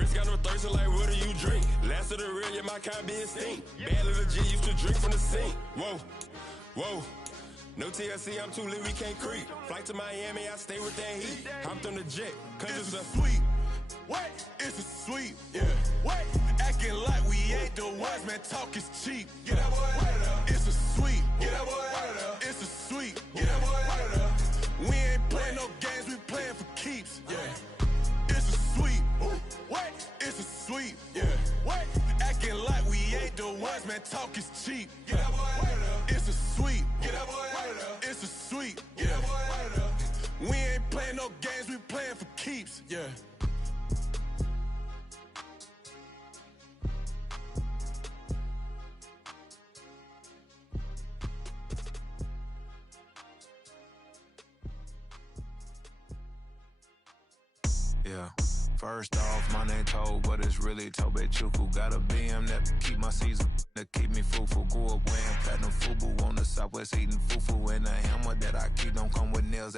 Wrist got no thirsty like what do you drink? Last of the real, yeah, my kind be extinct. Bad little G used to drink from the sink. Whoa, whoa. No TLC, I'm too lit, we can't creep. Flight to Miami, I stay with that heat. Hopped on the jet, cause it's a sweet. What? It's a sweet. Yeah. What? Acting like we ain't the ones, man, talk is cheap. Get that boy out of there. It's a sweet. Get that boy out of there. It's a sweet. Get that boy out of there. We ain't playing no games, we playing for keeps. Yeah. It's a sweet. What? It's a sweet. Yeah. What? Acting like we ain't the ones, man, talk is cheap. Get that boy out of there. It's a sweet. Get that boy out of there. It's a sweet. Get that boy out of there. We ain't playing no games, we playing for keeps. Yeah. Yeah. First off, my name Toad, but it's really Tobe Chuku. Got a BM that keep my season, that keep me fruitful. Grew up wearing platinum FUBU on the southwest eating fufu. And the hammer that I keep don't come with nails.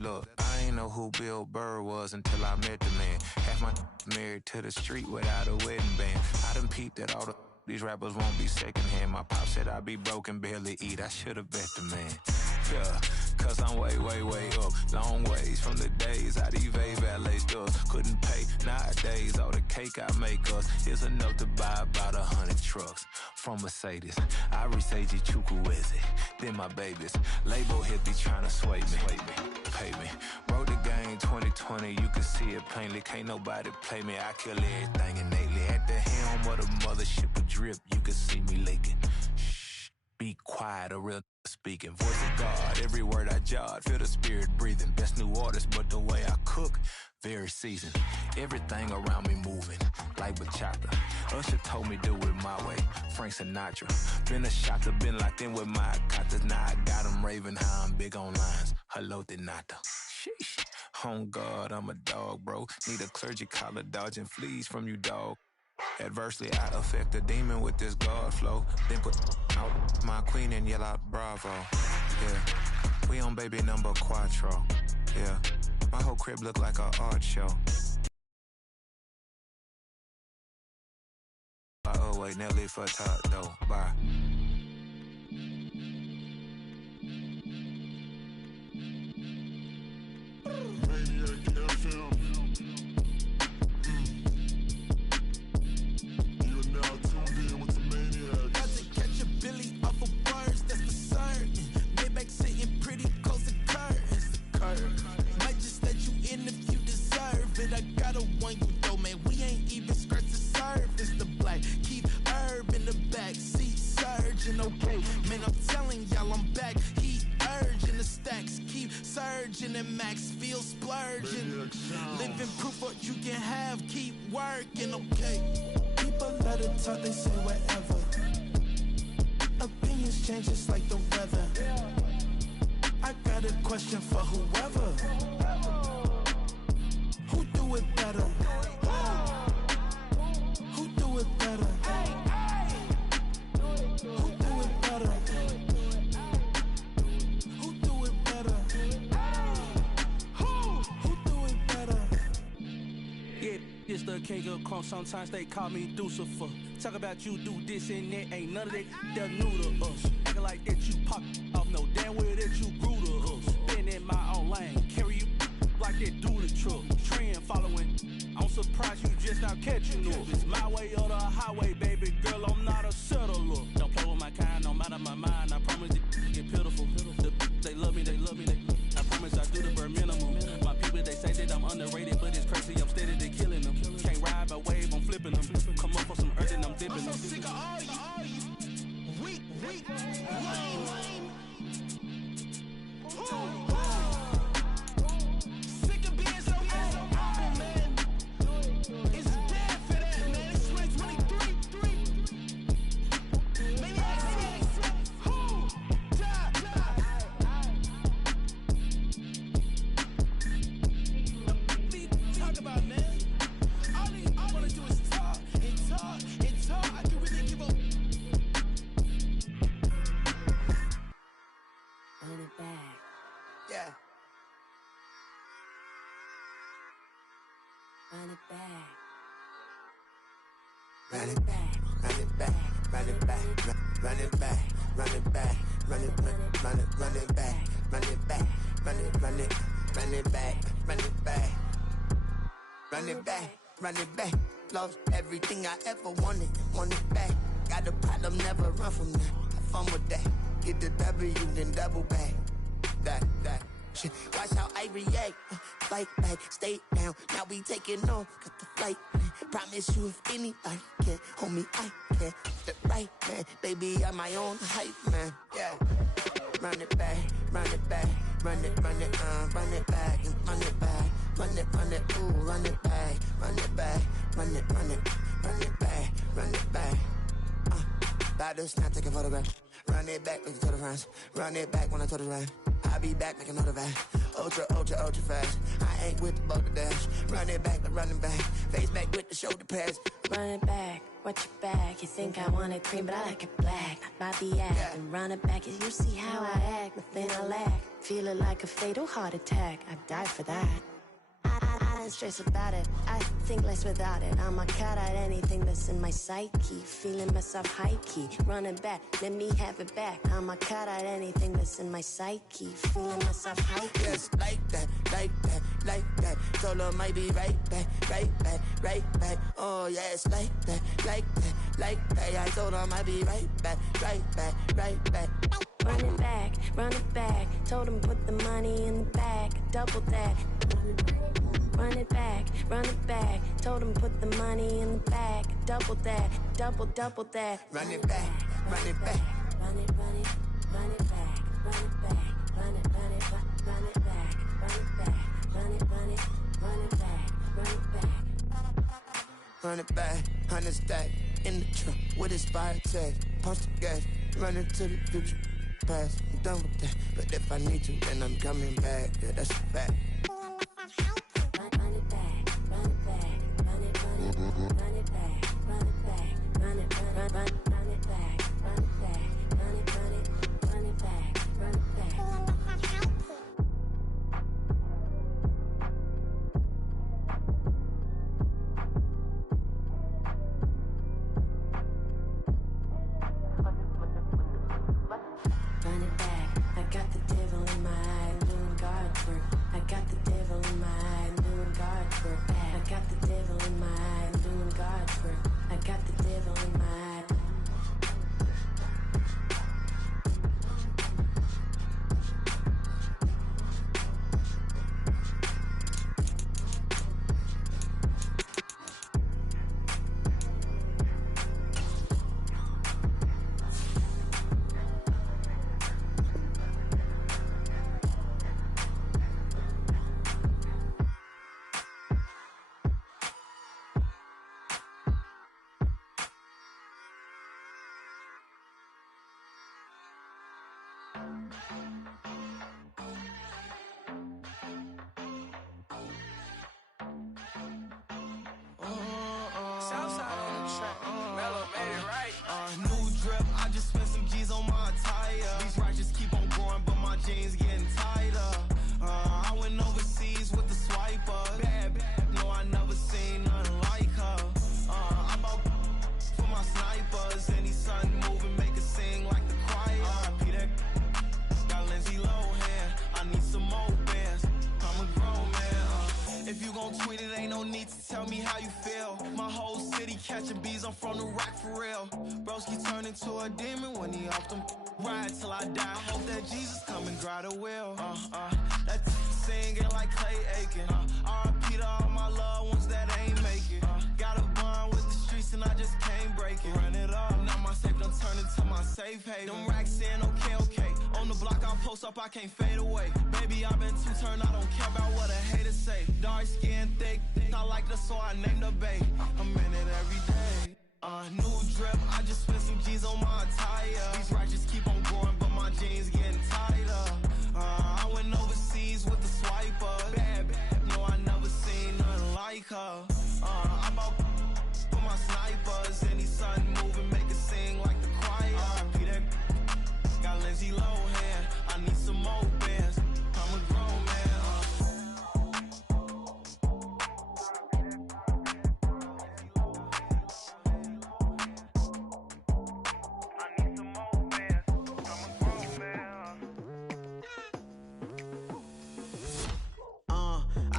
Look, I ain't know who Bill Burr was until I met the man. Half my married to the street without a wedding band. I done peeped that all these rappers won't be secondhand. My pop said I'd be broke and barely eat. I should've bet the man. Yeah, cause I'm way up. Long ways from the days I eBay valet stores. Couldn't pay nowadays. All the cake I make us is enough to buy about 100 trucks. From Mercedes, Ariz Chukwueze. Then my babies. Label hippie trying to sway me. Pay me. Wrote the game 2020. You can see it plainly. Can't nobody play me. I kill everything innately. At the helm of the mothership of drip. You can see me leaking. Shh, be quiet, a real speaking. Voice of God, every word I jot. Feel the spirit breathing. Best new artist, but the way I cook, very seasoned. Everything around me moving, like bachata. Usher told me do it my way. Frank Sinatra. Been a shotter, been locked in with my katas. Now I got them raving how I'm big on lines. Hello, Denata. Sheesh. On God, I'm a dog, bro. Need a clergy collar, dodging fleas from you, dog. Adversely, I affect a demon with this God flow. Then put out my queen and yell out bravo. Yeah, we on baby number quattro. Yeah, my whole crib look like a art show. Oh wait, Nelly for top though. Bye. Living proof what you can have, keep working, okay. People let it talk, they say whatever. Opinions change just like the weather. I got a question for whoever. Who do it better? Who do it better? Who do it better? Who do it better? It's the king of crunk, sometimes they call me Lucifer. Talk about you do this and that, ain't none of that, they're new to us. Acting like that you pop off, no damn well that you grew to us. Been in my own lane, carry you like that do the truck. Trend following, I'm surprised you just not catching up. It's my way or the highway, baby girl, I'm not a settler. Don't play with my kind, no matter my mind, I promise it get pitiful. They love me, I promise I do the bare minimum. My people, they say that I'm underrated, but it's crazy, I'm steady, they killing them. Can't ride by wave, I'm flipping them. Come up for some earth and I'm dipping them. I'm so sick of all you weak, lame. Sick of being so awful, man. It's dead for that, man. It's 2023. Maniacs, who? Die. run it back, run it back, run it back, run it back, run it back, run it back, run it back, run it back, run it back, run it back, run it back, run it back. Lost everything I ever wanted it back. Got a problem, never run from that. Have fun with that. Get the W, then double back. That shit. Watch how I react. Fight back, stay down. Now we taking off. Got the flight. Promise you if anybody can, homie, I can. The right man, baby, I'm my own hype man. Yeah. Run it back, run it back, run it back, and run it back, run it, ooh, run it back, run it back, run it back, run it back. About to snap, take a photograph. Run it back, looking to the friends. Run it back when I told it right. I'll be back, make another back. Ultra fast. I ain't with the boulder dash. Run it back, but running back. Face back with the shoulder pads. Run it back, watch your back. You think I want it cream, but I like it black. Not the act, yeah. And run it back. As you see how I act, nothing I lack. Feel it like a fatal heart attack. I'd die for that. I don't stress about it. I think less without it. I'ma cut out anything that's in my psyche. Feeling myself high key. Running back, let me have it back. I'ma cut out anything that's in my psyche. Feeling myself high key. Yes, like that, like that, like that. Solo might be right back, right back, right back. Oh yes, like that, like that, like that. I told her I might be right back, right back, right back. Run it back, run it back. Told him put the money in the bag. Double that. Run it back, run it back. Told him put the money in the bag. Double that, double that. Run it back, run it back. Run it, run it, run it back. Run it back, run it, run it, run it back. Run it back, run it, run it, run it back. Run it back. Run it back, 100 stack. In the truck with his fire tag. Punch the gas, running to the future. Past, I'm done with that. But if I need to, then I'm coming back. Yeah, that's a fact. New drip, I just spent some G's on my attire. These righteous keep on going, but my jeans getting tighter. I went overseas with the swiper. Bad, no, I never seen nothing like her. I bought for my snipers. Any son moving, make it sing like the choir. Peter got Lindsay Lohan. I need some more bands. I'm a grown man. If you gon' tweet it, ain't no need to tell me how you feel. My whole city catching bees, I'm from the rock for real. Broski turned into a demon when he off them. Ride till I die, hope that Jesus come and grab the wheel. That singing like Clay Aiken. R.I.P. to all my loved ones that ain't make it. Got a bond with the streets and I just can't break it. Run it up, now my safe done turn into my safe haven. Them racks in, okay. On the block I post up, I can't fade away. Baby, I've been too turned, I don't care about what a hater say. Dark skin, thick, I like the so I named the bay. I'm in it every day. New drip, I just spent some G's on my attire. These righteous keep on going, but my jeans getting tighter. I went overseas with the swiper. Bad, no, I never seen nothing like her. I bought for my snipers. Any son moving, make it sing like the choir. Peter got Lindsay Lohan. I need some more bands. I'm a grown man.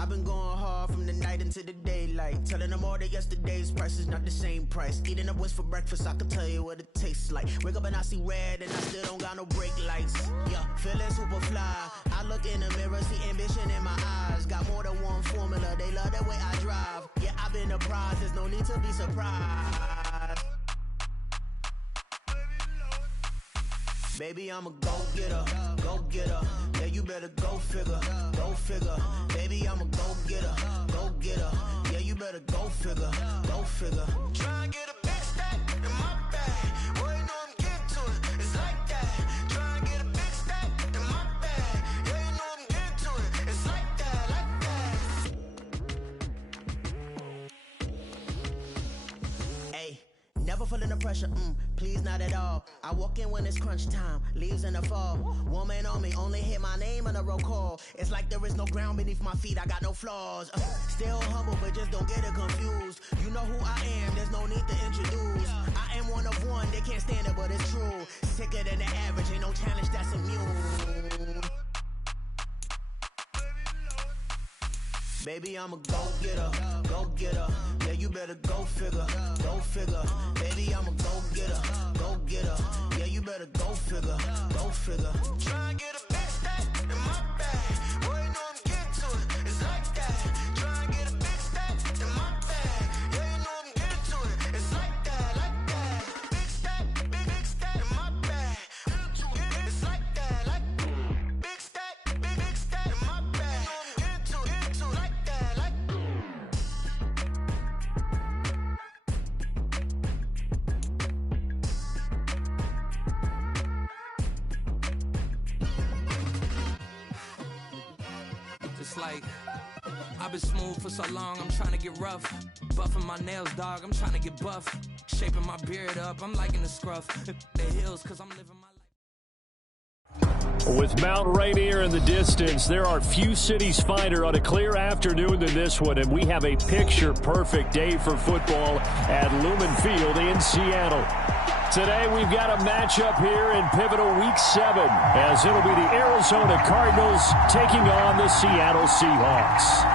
I've been going hard from the night into the daylight, telling them all that yesterday's price is not the same price. Eating up wings for breakfast, I can tell you what it tastes like. Wake up and I see red and I still don't got no brake lights. Yeah, feeling super fly. I look in the mirror, see ambition in my eyes. Got more than one formula, they love the way I drive. Yeah, I've been a prize, there's no need to be surprised. Baby, I'm a go-getter, go-getter. Yeah, you better go figure, go figure. Baby, I'm a go-getter, go-getter. Yeah, you better go figure, go figure. Try and get a big stack in my bag. Boy, you know I'm getting to it, it's like that. Try and get a big stack in my bag. Yeah, you know I'm getting to it, it's like that, Hey, never feeling the pressure, please not at all. I walk in when it's crunch time, leaves in the fall. Woman on me, only hit my name on a roll call. It's like there is no ground beneath my feet, I got no flaws. Still humble, but just don't get it confused. You know who I am, there's no need to introduce. I am one of one, they can't stand it, but it's true. Sicker than the average, ain't no challenge that's immune. Baby, I'm a go-getter, go-getter. Yeah, you better go figure, go figure. Baby, I'm a go-getter, go-getter. Yeah, you better go figure, go figure. Try and get a big stack in my bag. Boy, you know I'm getting to it, it's like that. Try and get a big stack in my bag. Yeah, you know I'm getting to it, it's like that, like that. Big stack in my bag. It's like that, like big stack in my bag. You know I'm getting to it, like that, like. It's like I've been smooth for so long, I'm trying to get rough. Buffing my nails, dog, I'm trying to get buff. Shaping my beard up, I'm liking the scruff. The hills, cause I'm living my life. With Mount Rainier in the distance, there are few cities finer on a clear afternoon than this one, and we have a picture-perfect day for football at Lumen Field in Seattle. Today, we've got a matchup here in pivotal Week 7, as it'll be the Arizona Cardinals taking on the Seattle Seahawks.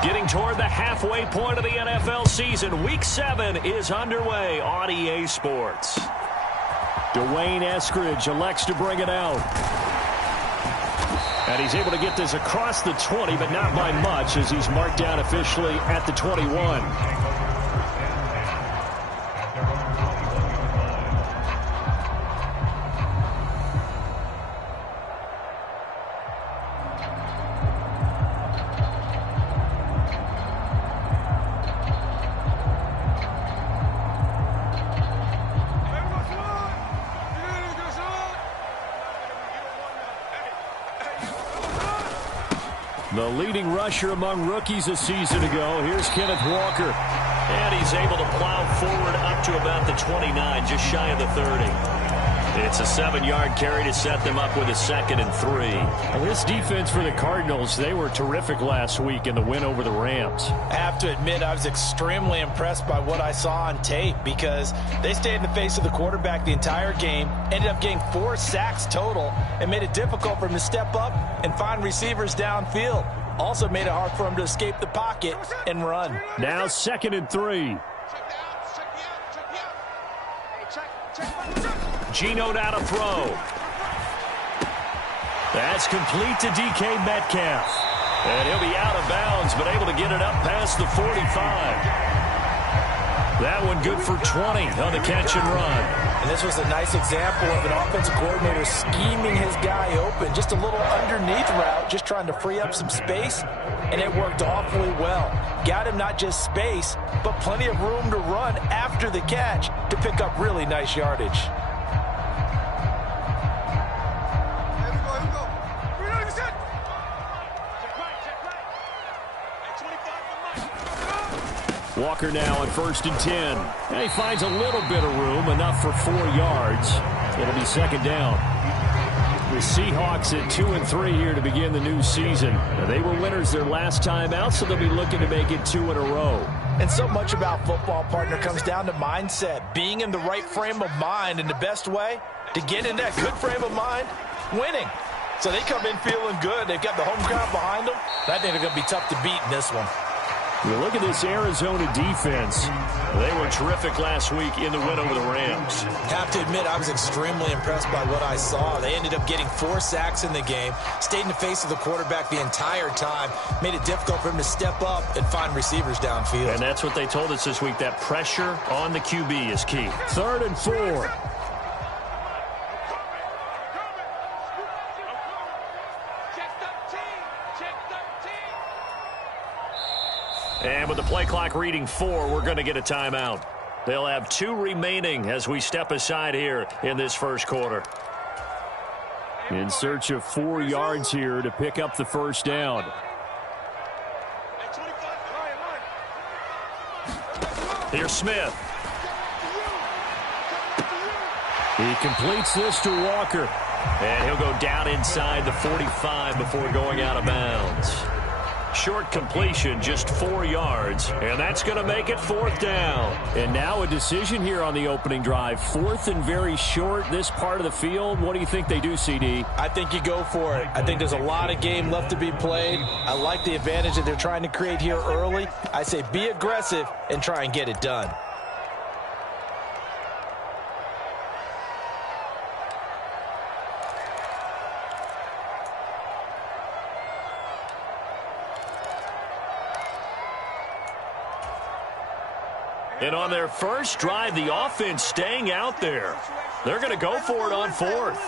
Getting toward the halfway point of the NFL season, Week 7 is underway on EA Sports. Dwayne Eskridge elects to bring it out. And he's able to get this across the 20, but not by much, as he's marked down officially at the 21. The leading rusher among rookies a season ago. Here's Kenneth Walker. And he's able to plow forward up to about the 29, just shy of the 30. It's a 7-yard carry to set them up with a 2nd and 3. Well, this defense for the Cardinals, they were terrific last week in the win over the Rams. I have to admit, I was extremely impressed by what I saw on tape, because they stayed in the face of the quarterback the entire game, ended up getting 4 sacks total, and made it difficult for him to step up and find receivers downfield. Also made it hard for him to escape the pocket and run. Now 2nd and 3. Geno now to throw. That's complete to DK Metcalf. And he'll be out of bounds, but able to get it up past the 45. That one good for 20 on the catch and run. And this was a nice example of an offensive coordinator scheming his guy open. Just a little underneath route, just trying to free up some space, and it worked awfully well. Got him not just space, but plenty of room to run after the catch to pick up really nice yardage. Walker now on 1st and 10. And he finds a little bit of room, enough for 4 yards. It'll be 2nd down. The Seahawks at 2-3 here to begin the new season. They were winners their last time out, so they'll be looking to make it 2 in a row. And so much about football, partner, comes down to mindset. Being in the right frame of mind, and the best way to get in that good frame of mind, winning. So they come in feeling good. They've got the home crowd behind them. I think they're going to be tough to beat in this one. You look at this Arizona defense. They were terrific last week in the win over the Rams. Have to admit, I was extremely impressed by what I saw. They ended up getting 4 sacks in the game, stayed in the face of the quarterback the entire time, made it difficult for him to step up and find receivers downfield. And that's what they told us this week, that pressure on the QB is key. 3rd and 4. And with the play clock reading 4, we're going to get a timeout. They'll have 2 remaining as we step aside here in this first quarter. In search of 4 yards here to pick up the first down. Here's Smith. He completes this to Walker. And he'll go down inside the 45 before going out of bounds. Short completion, just 4 yards, and that's going to make it 4th down. And now a decision here on the opening drive. 4th and very short, this part of the field. What do you think they do, CD? I think you go for it. I think there's a lot of game left to be played. I like the advantage that they're trying to create here early. I say be aggressive and try and get it done. And on their first drive, the offense staying out there. They're going to go for it on 4th.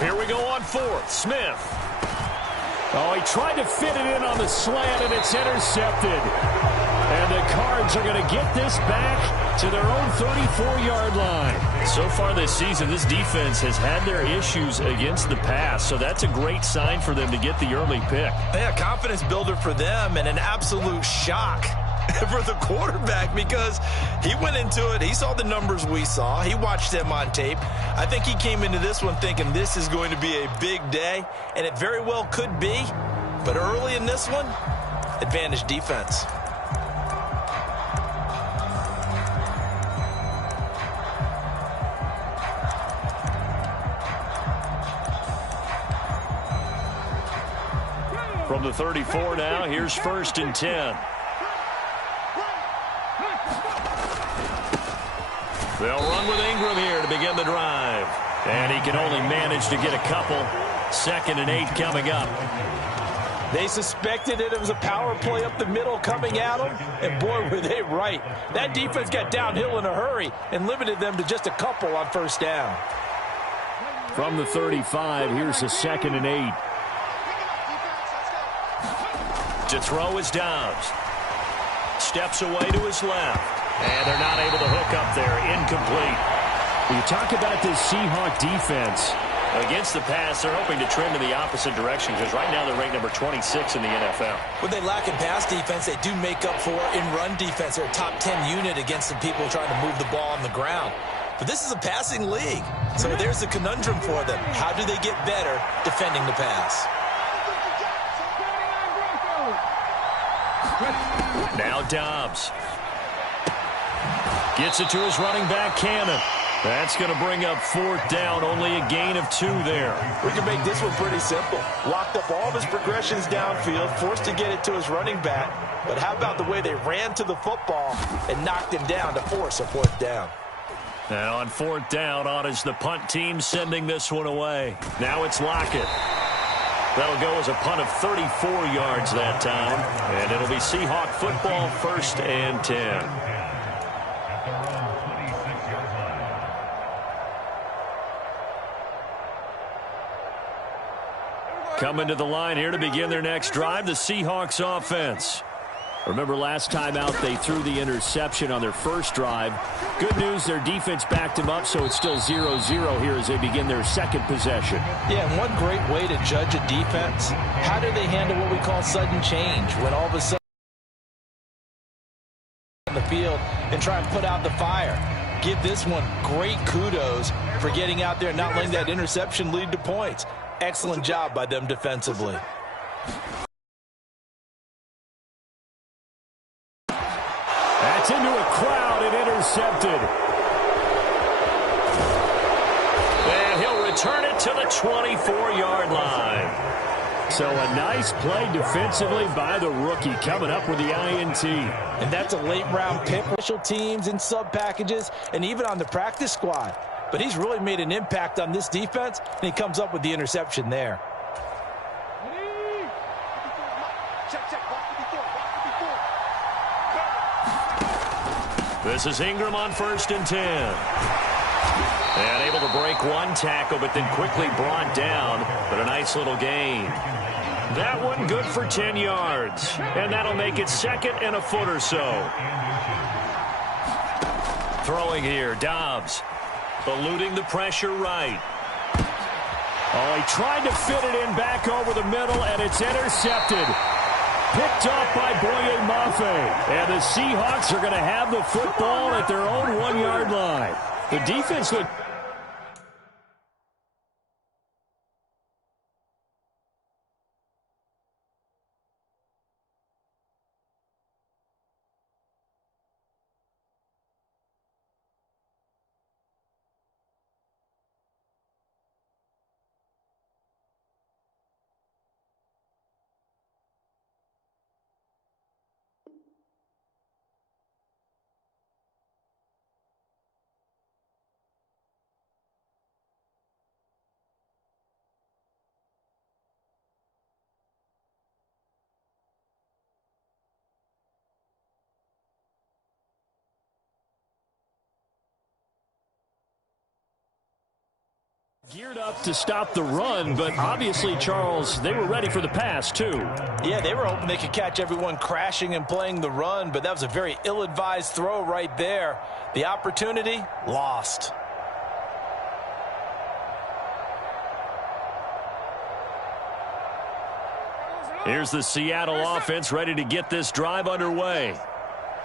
Here we go on 4th. Smith. Oh, he tried to fit it in on the slant, and it's intercepted. And the Cards are going to get this back to their own 34-yard line. So far this season, this defense has had their issues against the pass, so that's a great sign for them to get the early pick. Yeah, confidence builder for them and an absolute shock for the quarterback because he went into it. He saw the numbers we saw. He watched them on tape. I think he came into this one thinking this is going to be a big day, and it very well could be. But early in this one, advantage defense. From the 34 now, here's 1st and 10. They'll run with Ingram here to begin the drive. And he can only manage to get a couple. 2nd and 8 coming up. They suspected it was a power play up the middle coming at them, and boy, were they right. That defense got downhill in a hurry and limited them to just a couple on 1st down. From the 35, here's the 2nd and 8. To throw is Dobbs. Steps away to his left. And they're not able to hook up there. Incomplete. You talk about this Seahawk defense. Against the pass, they're hoping to trend in the opposite direction because right now they're ranked number 26 in the NFL. What they lack in pass defense, they do make up for in run defense. They're a top 10 unit against the people trying to move the ball on the ground. But this is a passing league. So there's a conundrum for them. How do they get better defending the pass? Now Dobbs. Gets it to his running back, Cannon. That's going to bring up 4th down. Only a gain of 2 there. We can make this one pretty simple. Locked up all of his progressions downfield, forced to get it to his running back. But how about the way they ran to the football and knocked him down to force a 4th down? And on 4th down, on is the punt team sending this one away. Now it's Lockett. That'll go as a punt of 34 yards that time. And it'll be Seahawk football, 1st and 10. Coming to the line here to begin their next drive, the Seahawks offense. Remember last time out, they threw the interception on their first drive. Good news, their defense backed them up, so it's still 0-0 here as they begin their second possession. Yeah, and one great way to judge a defense, how do they handle what we call sudden change, when all of a sudden on the field and try and put out the fire. Give this one great kudos for getting out there and not letting that interception lead to points. Excellent job by them defensively. That's into a crowd and intercepted. And he'll return it to the 24-yard line. So a nice play defensively by the rookie, coming up with the INT. And that's a late-round pick. Special teams and sub-packages, and even on the practice squad. But he's really made an impact on this defense, and he comes up with the interception there. This is Ingram on 1st and 10. And able to break one tackle, but then quickly brought down. But a nice little gain. That one good for 10 yards. And that'll make it second and a foot or so. Throwing here, Dobbs. Eluding the pressure right. Oh, he tried to fit it in back over the middle, and it's intercepted. Picked off by Boye Mafe. And the Seahawks are going to have the football at their own 1-yard line. The defense looked... Geared up to stop the run, but obviously, Charles, they were ready for the pass, too. Yeah, they were hoping they could catch everyone crashing and playing the run, but that was a very ill-advised throw right there. The opportunity, lost. Here's the Seattle offense ready to get this drive underway.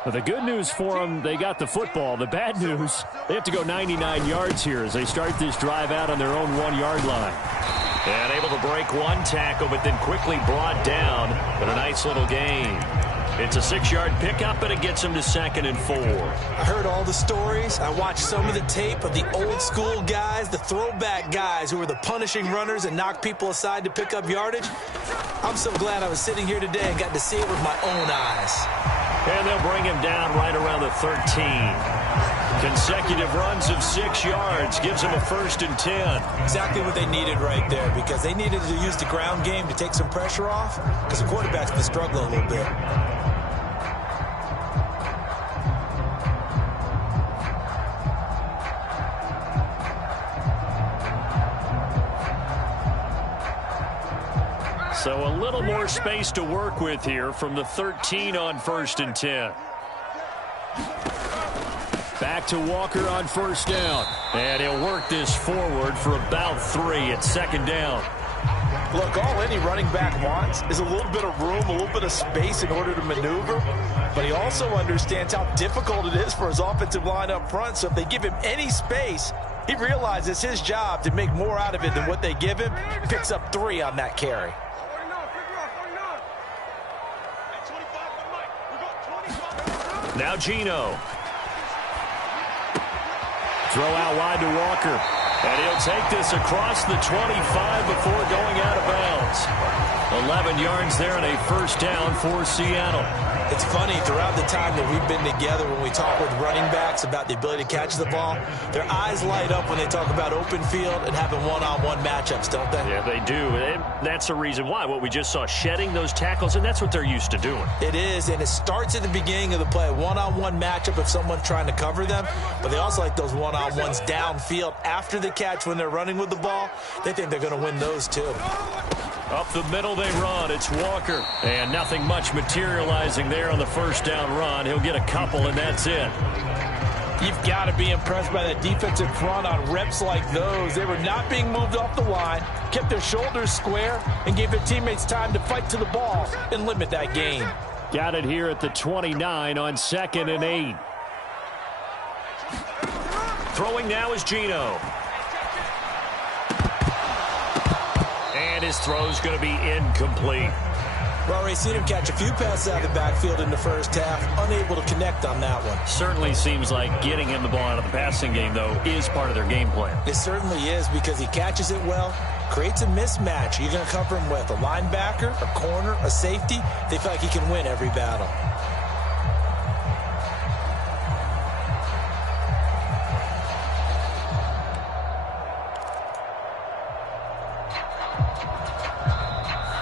But the good news for them, they got the football. The bad news, they have to go 99 yards here as they start this drive out on their own 1-yard line. And able to break one tackle, but then quickly brought down. But a nice little gain. It's a 6-yard pickup, and it gets them to 2nd and 4. I heard all the stories. I watched some of the tape of the old-school guys, the throwback guys who were the punishing runners and knocked people aside to pick up yardage. I'm so glad I was sitting here today and got to see it with my own eyes. And they'll bring him down right around the 13. Consecutive runs of 6 yards gives them a 1st and 10. Exactly what they needed right there, because they needed to use the ground game to take some pressure off, because the quarterback's been struggling a little bit. So a little more space to work with here from the 13 on 1st and 10. Back to Walker on 1st down. And he'll work this forward for about 3 at 2nd down. Look, all any running back wants is a little bit of room, a little bit of space in order to maneuver. But he also understands how difficult it is for his offensive line up front. So if they give him any space, he realizes it's his job to make more out of it than what they give him. Picks up 3 on that carry. Now Geno. Throw out wide to Walker. And he'll take this across the 25 before going out of bounds. 11 yards there and a 1st down for Seattle. It's funny, throughout the time that we've been together, when we talk with running backs about the ability to catch the ball, their eyes light up when they talk about open field and having one-on-one matchups, don't they? Yeah, they do. And that's the reason why. What we just saw, shedding those tackles, and that's what they're used to doing. It is, and it starts at the beginning of the play. One-on-one matchup if someone's trying to cover them, but they also like those one-on-ones downfield after the catch when they're running with the ball. They think they're going to win those too. Up the middle they run. It's Walker. And nothing much materializing there on the first down run. He'll get a couple, and that's it. You've got to be impressed by that defensive front on reps like those. They were not being moved off the line, kept their shoulders square, and gave their teammates time to fight to the ball and limit that gain. Got it here at the 29 on 2nd and 8. Throwing now is Geno. And his throw's going to be incomplete. Well, Ray, seen him catch a few passes out of the backfield in the first half, unable to connect on that one. Certainly seems like getting him the ball out of the passing game, though, is part of their game plan. It certainly is, because he catches it well, creates a mismatch. You're going to cover him with a linebacker, a corner, a safety. They feel like he can win every battle.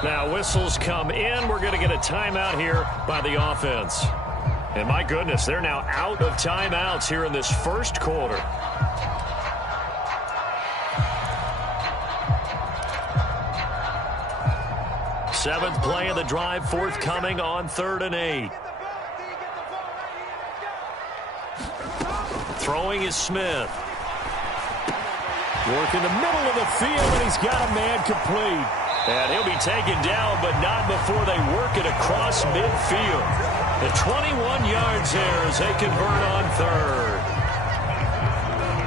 Now whistles come in. We're going to get a timeout here by the offense. And my goodness, they're now out of timeouts here in this first quarter. Seventh play of the drive forthcoming on 3rd and 8. Throwing is Smith. Work in the middle of the field, and he's got a man complete. And he'll be taken down, but not before they work it across midfield. The 21 yards there as they convert on 3rd.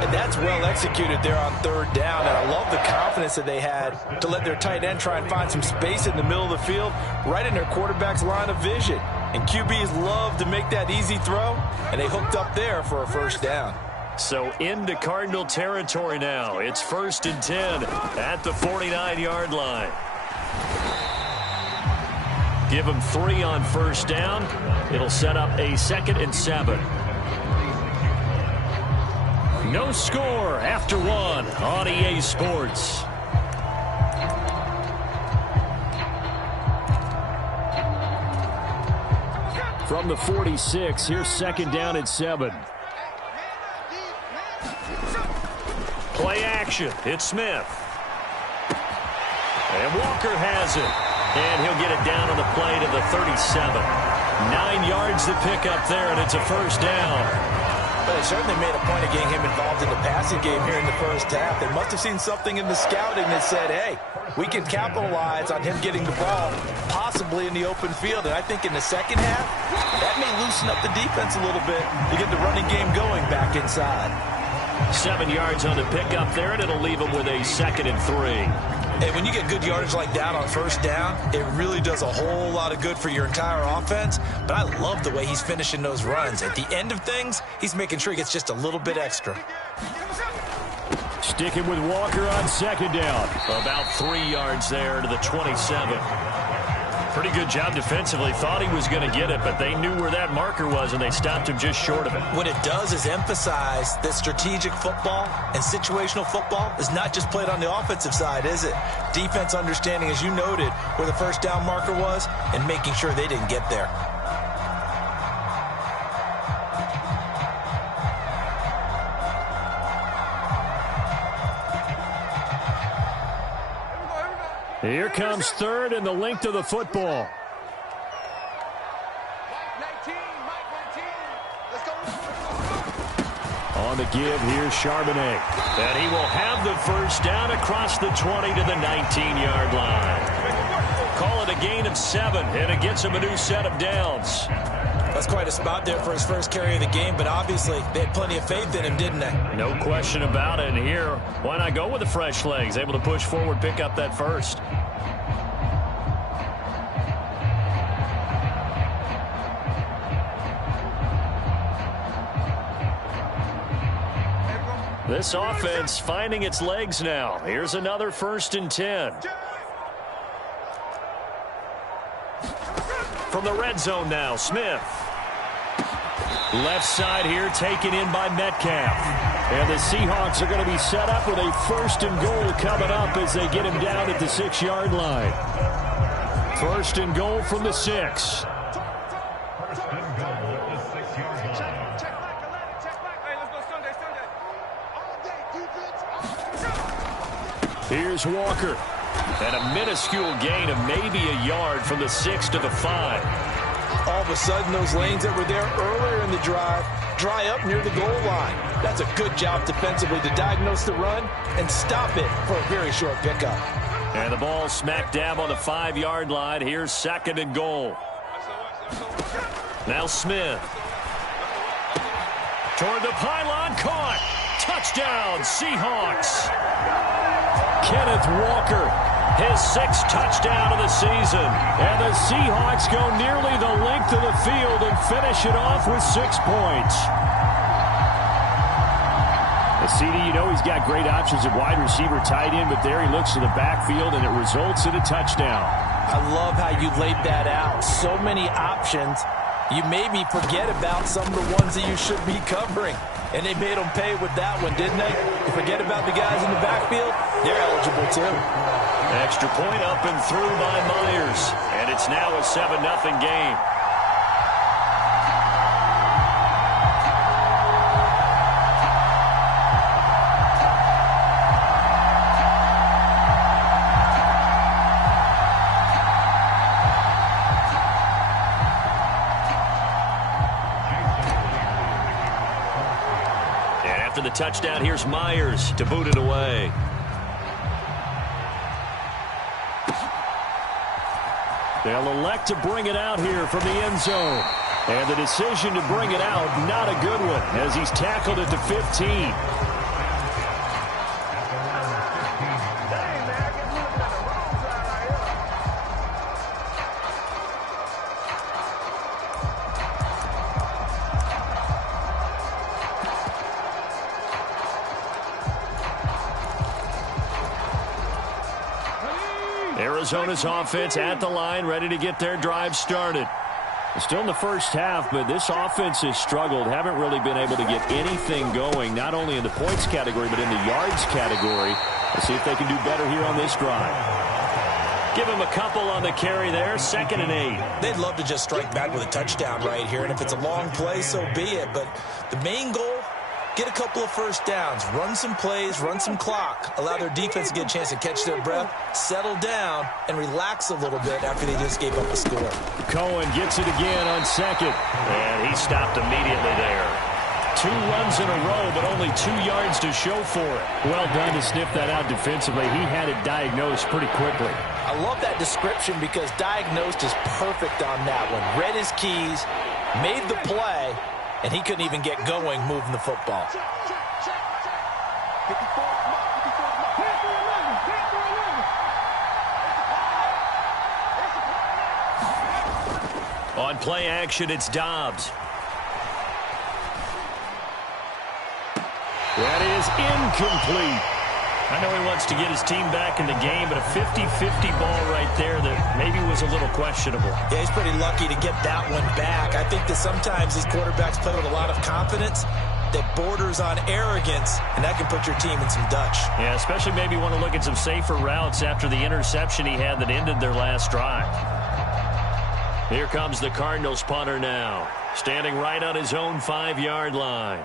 And that's well executed there on 3rd down. And I love the confidence that they had to let their tight end try and find some space in the middle of the field, right in their quarterback's line of vision. And QBs love to make that easy throw, and they hooked up there for a first down. So into Cardinal territory now. It's 1st and 10 at the 49-yard line. Give them 3 on first down. It'll set up a 2nd and 7. No score after 1 on EA Sports. From the 46, here's 2nd down and 7. Play action. It's Smith. And Walker has it. And he'll get it down on the play to the 37. 9 yards to pick up there, and it's a first down. But they certainly made a point of getting him involved in the passing game here in the first half. They must have seen something in the scouting that said, hey, we can capitalize on him getting the ball, possibly in the open field. And I think in the second half, that may loosen up the defense a little bit to get the running game going back inside. 7 yards on the pickup there, and it'll leave him with a 2nd and 3. And when you get good yardage like that on first down, it really does a whole lot of good for your entire offense. But I love the way he's finishing those runs. At the end of things, he's making sure he gets just a little bit extra. Sticking with Walker on 2nd down. About 3 yards there to the 27. Pretty good job defensively. Thought he was going to get it, but they knew where that marker was, and they stopped him just short of it. What it does is emphasize that strategic football and situational football is not just played on the offensive side, is it? Defense understanding, as you noted, where the first down marker was and making sure they didn't get there. Here comes 3rd and the length of the football. On the give, here's Charbonnet. And he will have the first down across the 20 to the 19-yard line. Call it a gain of 7, and it gets him a new set of downs. That's quite a spot there for his first carry of the game, but obviously they had plenty of faith in him, didn't they? No question about it. And here, why not go with the fresh legs? Able to push forward, pick up that first. This offense finding its legs now. Here's another 1st and 10. From the red zone now, Smith. Left side here taken in by Metcalf. And the Seahawks are going to be set up with a 1st and goal coming up as they get him down at the 6-yard line. 1st and goal from the 6. Here's Walker. And a minuscule gain of maybe a yard from the 6 to the 5. All of a sudden, those lanes that were there earlier in the drive dry up near the goal line. That's a good job defensively to diagnose the run and stop it for a very short pickup. And the ball smack dab on the 5-yard line. Here's 2nd and goal. Now Smith. Toward the pylon, caught. Touchdown, Seahawks. Kenneth Walker, his 6th touchdown of the season. And the Seahawks go nearly the length of the field and finish it off with 6 points. CD, you know he's got great options at wide receiver, tight end, but there he looks to the backfield, and it results in a touchdown. I love how you laid that out. So many options. You made me forget about some of the ones that you should be covering. And they made them pay with that one, didn't they? You forget about the guys in the backfield, they're eligible too. Extra point up and through by Myers. And it's now a 7-0 game. After the touchdown, here's Myers to boot it away. They'll elect to bring it out here from the end zone. And the decision to bring it out, not a good one, as he's tackled at the 15. Arizona's offense at the line, ready to get their drive started. Still in the first half, but this offense has struggled. Haven't really been able to get anything going, not only in the points category, but in the yards category. Let's see if they can do better here on this drive. Give him a couple on the carry there, 2nd and 8. They'd love to just strike back with a touchdown right here, and if it's a long play, so be it. But the main goal, get a couple of first downs, run some plays, run some clock, allow their defense to get a chance to catch their breath, settle down, and relax a little bit after they just gave up a score. Cohen gets it again on 2nd, and he stopped immediately there. 2 runs in a row, but only 2 yards to show for it. Well done to sniff that out defensively. He had it diagnosed pretty quickly. I love that description because diagnosed is perfect on that one. Read his keys, made the play, and he couldn't even get going moving the football. On play action, it's Dobbs. That is incomplete. I know he wants to get his team back in the game, but a 50-50 ball right there that maybe was a little questionable. Yeah, he's pretty lucky to get that one back. I think that sometimes these quarterbacks play with a lot of confidence that borders on arrogance, and that can put your team in some Dutch. Yeah, especially maybe want to look at some safer routes after the interception he had that ended their last drive. Here comes the Cardinals punter now, standing right on his own 5-yard line.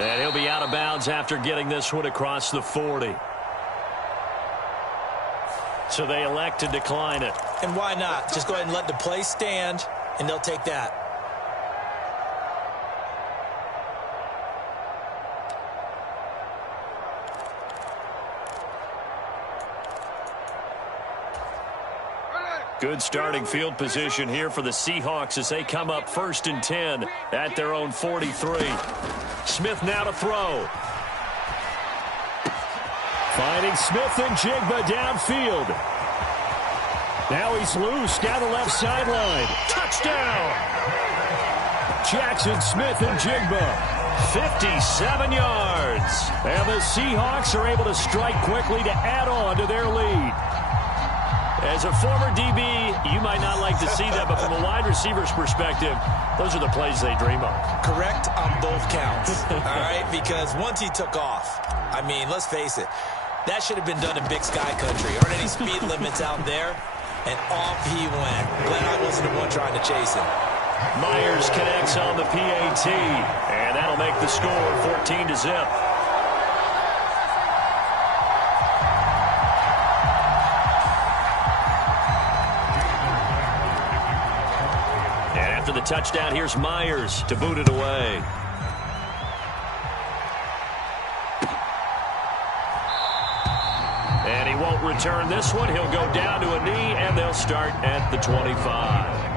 And he'll be out of bounds after getting this one across the 40. So they elect to decline it. And why not? Just go ahead and let the play stand, and they'll take that. Good starting field position here for the Seahawks as they come up 1st and 10 at their own 43. Smith now to throw. Finding Smith and Jigba downfield. Now he's loose down the left sideline. Touchdown! Jackson Smith and Jigba. 57 yards. And the Seahawks are able to strike quickly to add on to their lead. As a former DB, you might not like to see that, but from a wide receiver's perspective, those are the plays they dream of. Correct on both counts, all right? Because once he took off, I mean, let's face it, that should have been done in Big Sky Country. Aren't any speed limits out there? And off he went. Glad I wasn't the one trying to chase him. Myers connects on the PAT, and that'll make the score 14-0. The touchdown, here's Myers to boot it away. And he won't return this one. He'll go down to a knee, and they'll start at the 25.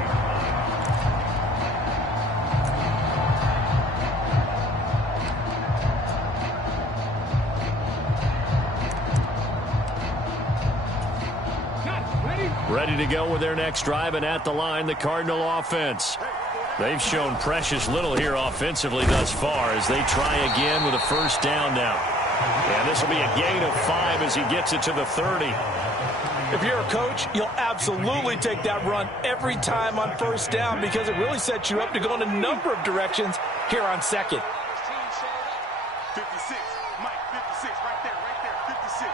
Ready to go with their next drive, and at the line, the Cardinal offense. They've shown precious little here offensively thus far as they try again with a first down now. And this will be a gain of 5 as he gets it to the 30. If you're a coach, you'll absolutely take that run every time on first down because it really sets you up to go in a number of directions here on second. 56, Mike, 56, right there, 56.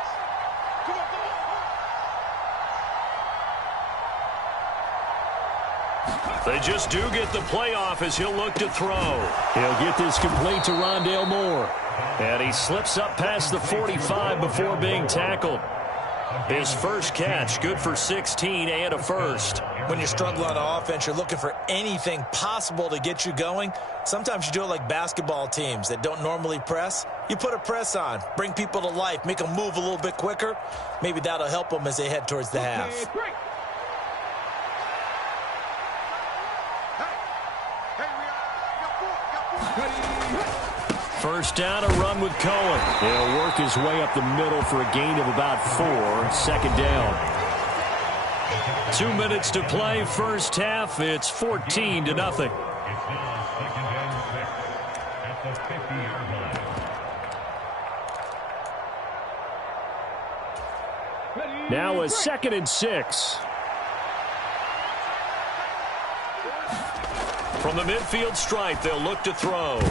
Come on, come on. They just do get the playoff as he'll look to throw. He'll get this complete to Rondale Moore. And he slips up past the 45 before being tackled. His first catch, good for 16 and a first. When you're struggling on offense, you're looking for anything possible to get you going. Sometimes you do it like basketball teams that don't normally press. You put a press on, bring people to life, make them move a little bit quicker. Maybe that'll help them as they head towards the half. First down, a run with Cohen. He'll work his way up the middle for a gain of about 4. Second down. 2 minutes to play, first half. It's 14-0. Now a 2nd and 6. From the midfield stripe, they'll look to throw.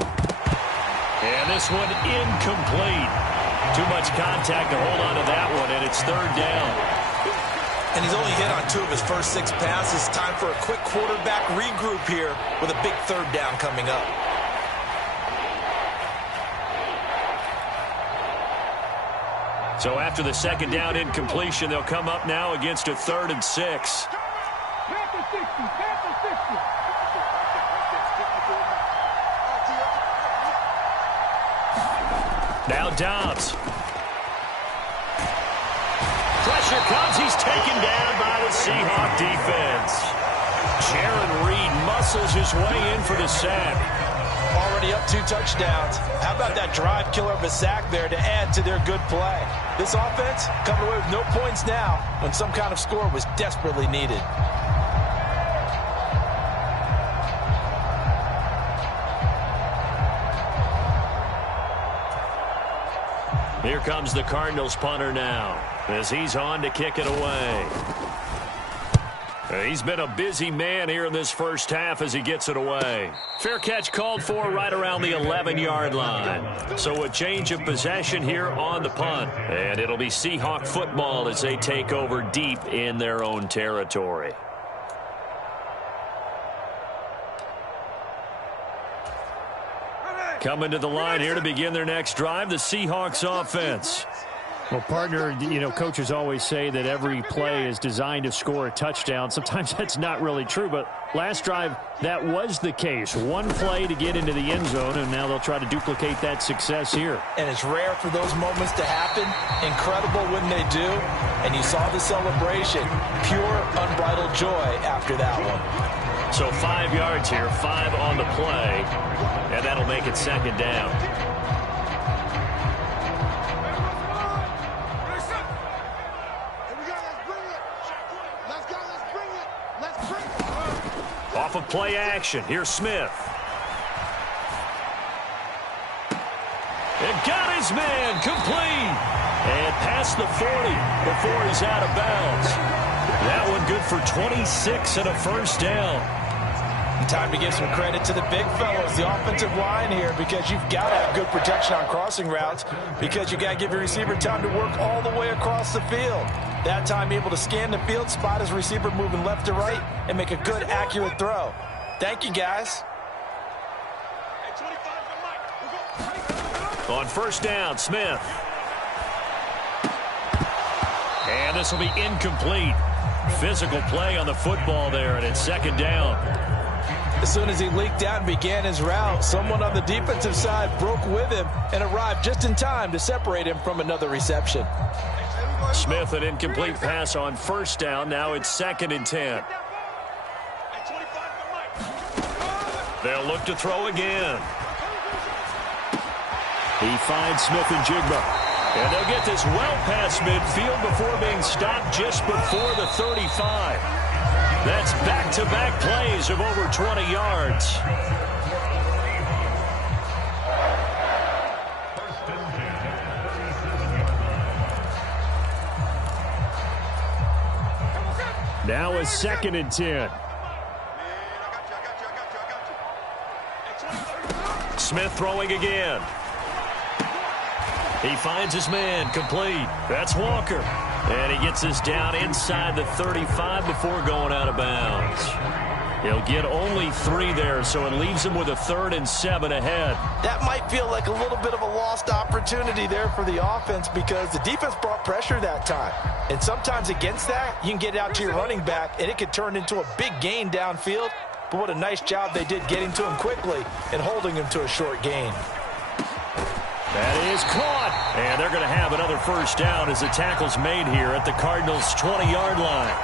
And this one incomplete. Too much contact to hold on to that one, and it's 3rd down. And he's only hit on 2 of his first 6 passes. Time for a quick quarterback regroup here with a big 3rd down coming up. So after the 2nd down incompletion, they'll come up now against a 3rd and 6. Now Dobbs. Pressure comes. He's taken down by the Seahawk defense. Jaron Reed muscles his way in for the sack. Already up 2 touchdowns. How about that drive killer of a sack there to add to their good play? This offense coming away with no points now when some kind of score was desperately needed. Here comes the Cardinals punter now as he's on to kick it away. He's been a busy man here in this first half as he gets it away. Fair catch called for right around the 11-yard line. So a change of possession here on the punt. And it'll be Seahawk football as they take over deep in their own territory. Coming to the line here to begin their next drive, the Seahawks offense. Well, partner, you know, coaches always say that every play is designed to score a touchdown. Sometimes that's not really true, but last drive, that was the case. One play to get into the end zone, and now they'll try to duplicate that success here. And it's rare for those moments to happen. Incredible when they do. And you saw the celebration. Pure, unbridled joy after that one. So 5 yards here, 5 on the play, and that'll make it 2nd down. Off of play action, here's Smith. And got his man complete. And past the 40 before he's out of bounds. That one good for 26 and a first down. Time to give some credit to the big fellows, the offensive line here, because you've got to have good protection on crossing routes because you got to give your receiver time to work all the way across the field. That time able to scan the field, spot his receiver moving left to right, and make a good, accurate throw. Thank you, guys. On first down, Smith. And this will be incomplete. Physical play on the football there, and it's second down. As soon as he leaked out and began his route, someone on the defensive side broke with him and arrived just in time to separate him from another reception. Smith, an incomplete pass on first down. Now it's 2nd and 10. They'll look to throw again. He finds Smith and Jigba. And they'll get this well past midfield before being stopped just before the 35. That's back-to-back plays of over 20 yards. Now a 2nd and 10. Smith throwing again. He finds his man, complete. That's Walker. And he gets us down inside the 35 before going out of bounds. He'll get only 3 there, so it leaves him with a 3rd and 7 ahead. That might feel like a little bit of a lost opportunity there for the offense because the defense brought pressure that time. And sometimes against that, you can get out to your running back, and it could turn into a big gain downfield. But what a nice job they did getting to him quickly and holding him to a short gain. That is caught. And they're going to have another first down as the tackle's made here at the Cardinals' 20-yard line.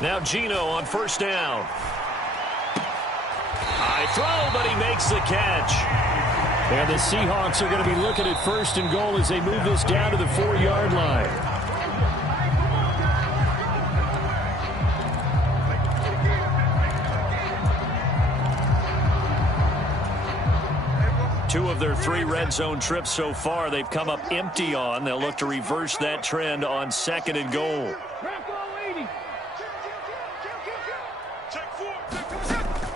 Now Gino on first down. High throw, but he makes the catch. And the Seahawks are going to be looking at 1st and goal as they move this down to the 4-yard line. Two of their 3 red zone trips so far they've come up empty on. They'll look to reverse that trend on 2nd and goal.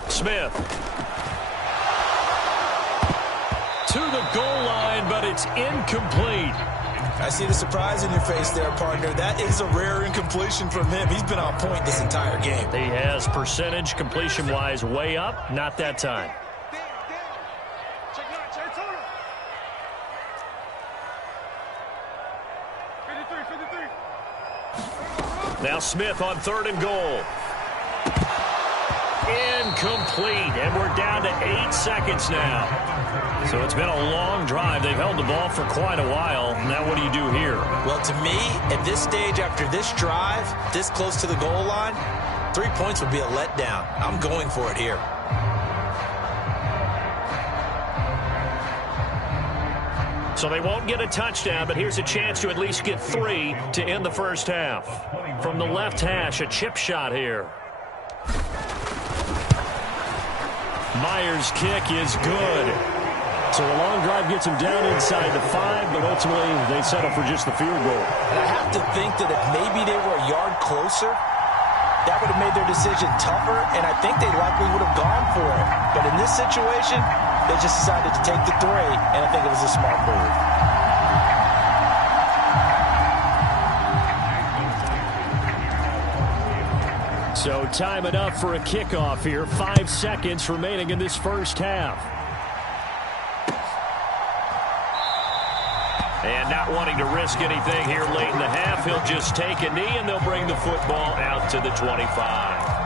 Smith to the goal line, but it's incomplete. I see the surprise in your face there, partner. That is a rare incompletion from him. He's been on point this entire game. He has percentage completion-wise way up. Not that time. Now Smith on 3rd and goal. Incomplete, and we're down to 8 seconds now. So it's been a long drive. They've held the ball for quite a while. Now what do you do here? Well, to me, at this stage, after this drive, this close to the goal line, 3 points would be a letdown. I'm going for it here. So they won't get a touchdown, but here's a chance to at least get 3 to end the first half. From the left hash, a chip shot here. Myers' kick is good. So the long drive gets them down inside the 5, but ultimately they settle for just the field goal. And I have to think that if maybe they were a yard closer, that would have made their decision tougher, and I think they likely would have gone for it. But in this situation, they just decided to take the 3, and I think it was a smart move. So time enough for a kickoff here. 5 seconds remaining in this first half. And not wanting to risk anything here late in the half, he'll just take a knee and they'll bring the football out to the 25.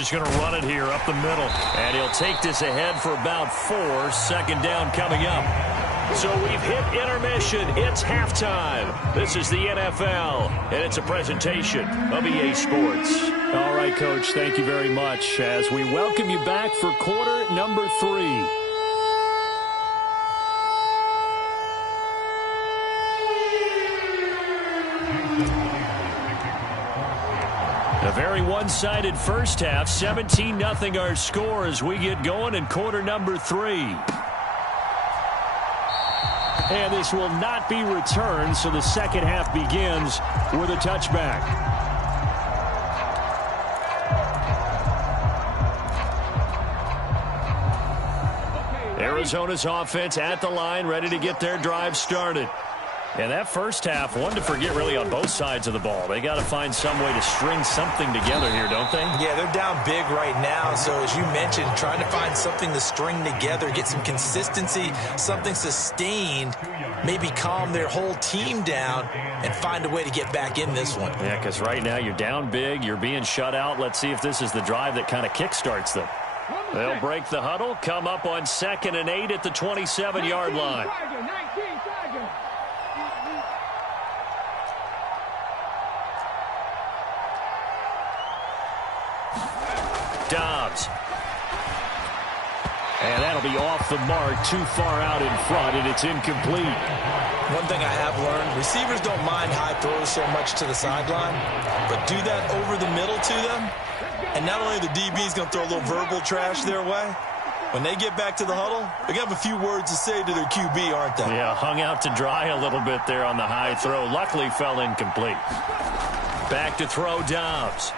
just going to run it here up the middle. And he'll take this ahead for about 4. Second down coming up. So we've hit intermission. It's halftime. This is the NFL, and it's a presentation of EA Sports. All right, Coach, thank you very much as we welcome you back for quarter number 3. A very one-sided first half. 17-0 our score as we get going in quarter number 3. And this will not be returned, so the second half begins with a touchback. Arizona's offense at the line, ready to get their drive started. And that first half, one to forget really on both sides of the ball. They got to find some way to string something together here, don't they? Yeah, they're down big right now. So as you mentioned, trying to find something to string together, get some consistency, something sustained, maybe calm their whole team down and find a way to get back in this one. Yeah, because right now you're down big, you're being shut out. Let's see if this is the drive that kind of kickstarts them. They'll break the huddle, come up on 2nd and 8 at the 27-yard line. Dobbs. And that'll be off the mark, too far out in front, and it's incomplete. One thing I have learned, receivers don't mind high throws so much to the sideline, but do that over the middle to them, and not only the DB's going to throw a little verbal trash their way, when they get back to the huddle, they're going to have a few words to say to their QB, aren't they? Yeah, hung out to dry a little bit there on the high throw. Luckily fell incomplete. Back to throw Dobbs.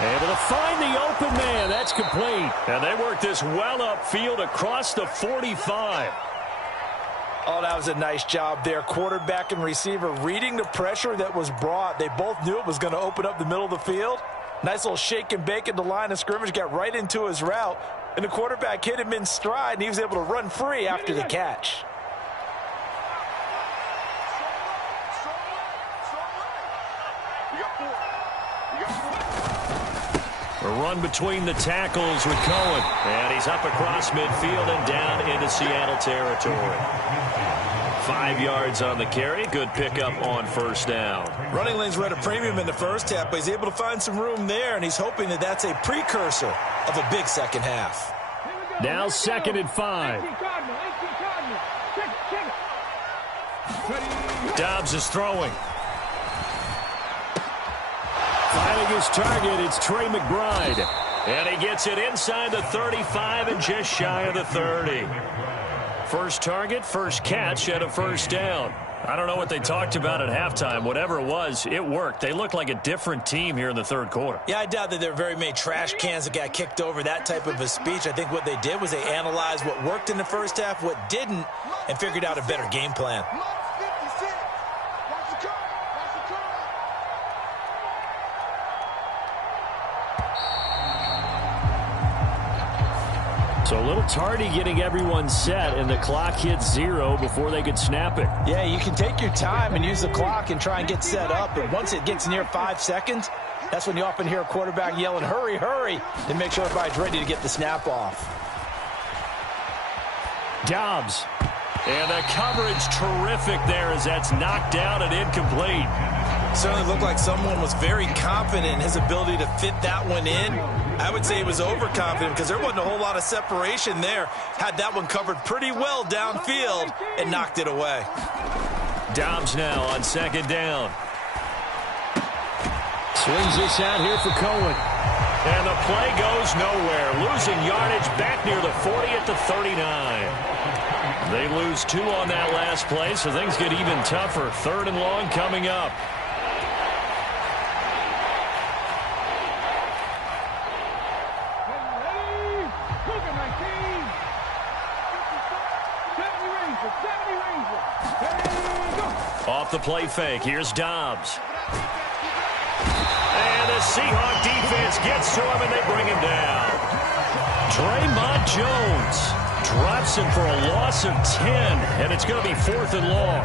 Able to find the open man. That's complete. And they work this well upfield across the 45. Oh, that was a nice job there. Quarterback and receiver reading the pressure that was brought. They both knew it was going to open up the middle of the field. Nice little shake and bake at the line of scrimmage. Got right into his route. And the quarterback hit him in stride, and he was able to run free after the catch. A run between the tackles with Cohen. And he's up across midfield and down into Seattle territory. 5 yards on the carry. Good pickup on first down. Running lanes were at a premium in the first half, but he's able to find some room there, and he's hoping that that's a precursor of a big second half. Now 2nd and 5. Dobbs is throwing. Finding his target, it's Trey McBride. And he gets it inside the 35 and just shy of the 30. First target, first catch, and a first down. I don't know what they talked about at halftime. Whatever it was, it worked. They look like a different team here in the third quarter. Yeah, I doubt that there are very many trash cans that got kicked over, that type of a speech. I think what they did was they analyzed what worked in the first half, what didn't, and figured out a better game plan. So a little tardy getting everyone set, and the clock hits 0 before they could snap it. Yeah, you can take your time and use the clock and try and get set up, but once it gets near 5 seconds, that's when you often hear a quarterback yelling, hurry, hurry, to make sure everybody's ready to get the snap off. Dobbs. And the coverage terrific there as that's knocked down and incomplete. Certainly looked like someone was very confident in his ability to fit that one in. I would say he was overconfident because there wasn't a whole lot of separation there. Had that one covered pretty well downfield and knocked it away. Dobbs now on 2nd down. Swings this out here for Cohen. And the play goes nowhere. Losing yardage back near the 40 at the 39. They lose 2 on that last play, so things get even tougher. 3rd and long coming up. Off the play fake, here's Dobbs. And the Seahawk defense gets to him, and they bring him down. Draymond Jones drops him for a loss of 10, and it's going to be 4th and long.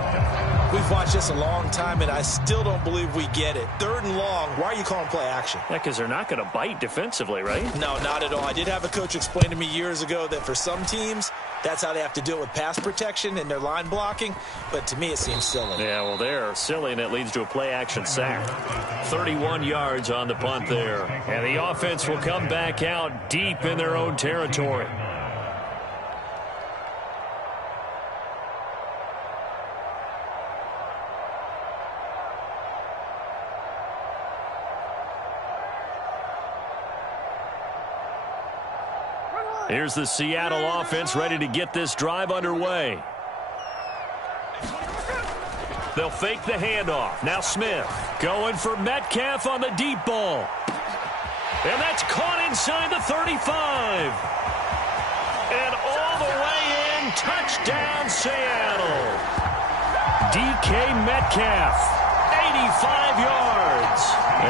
We've watched this a long time, and I still don't believe we get it. 3rd and long, why are you calling play action? Yeah, because they're not going to bite defensively, right? No, not at all. I did have a coach explain to me years ago that for some teams, that's how they have to deal with pass protection and their line blocking. But to me, it seems silly. Yeah, well, they're silly, and it leads to a play-action sack. 31 yards on the punt there. And the offense will come back out deep in their own territory. Here's the Seattle offense ready to get this drive underway. They'll fake the handoff. Now Smith going for Metcalf on the deep ball. And that's caught inside the 35. And all the way in, touchdown Seattle. DK Metcalf, 85 yards.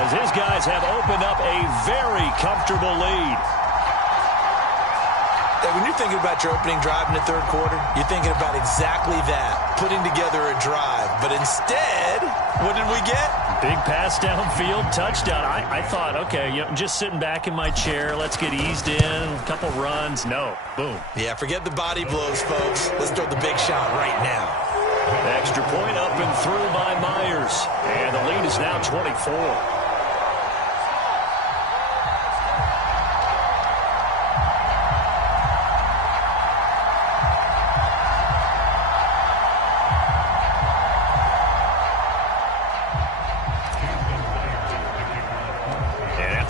As his guys have opened up a very comfortable lead. When you're thinking about your opening drive in the 3rd quarter, you're thinking about exactly that, putting together a drive. But instead, what did we get? Big pass downfield, touchdown. I thought, okay, just sitting back in my chair, let's get eased in, a couple runs. No, boom. Yeah, forget the body blows, folks. Let's throw the big shot right now. Extra point up and through by Myers. And the lead is now 24.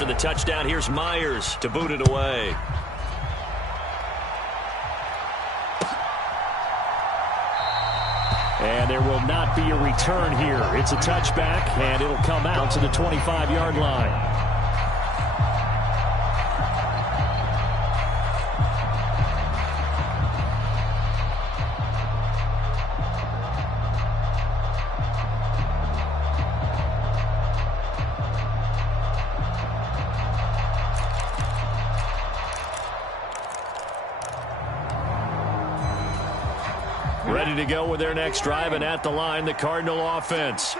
The touchdown, here's Myers to boot it away. And there will not be a return here. It's a touchback, and it'll come out to the 25-yard line. Ready to go with their next drive, and at the line, the Cardinal offense.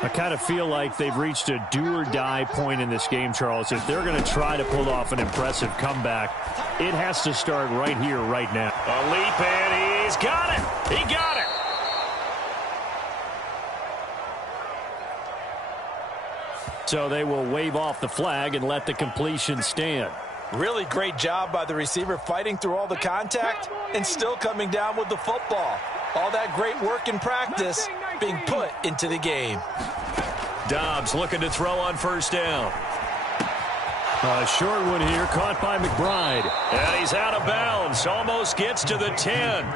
I kind of feel like they've reached a do-or-die point in this game, Charles. If they're going to try to pull off an impressive comeback, it has to start right here, right now. A leap, and he's got it. He got it. So they will wave off the flag and let the completion stand. Really great job by the receiver fighting through all the contact and still coming down with the football. All that great work in practice being put into the game. Dobbs looking to throw on 1st down. A short one here, caught by McBride. And he's out of bounds, almost gets to the 10.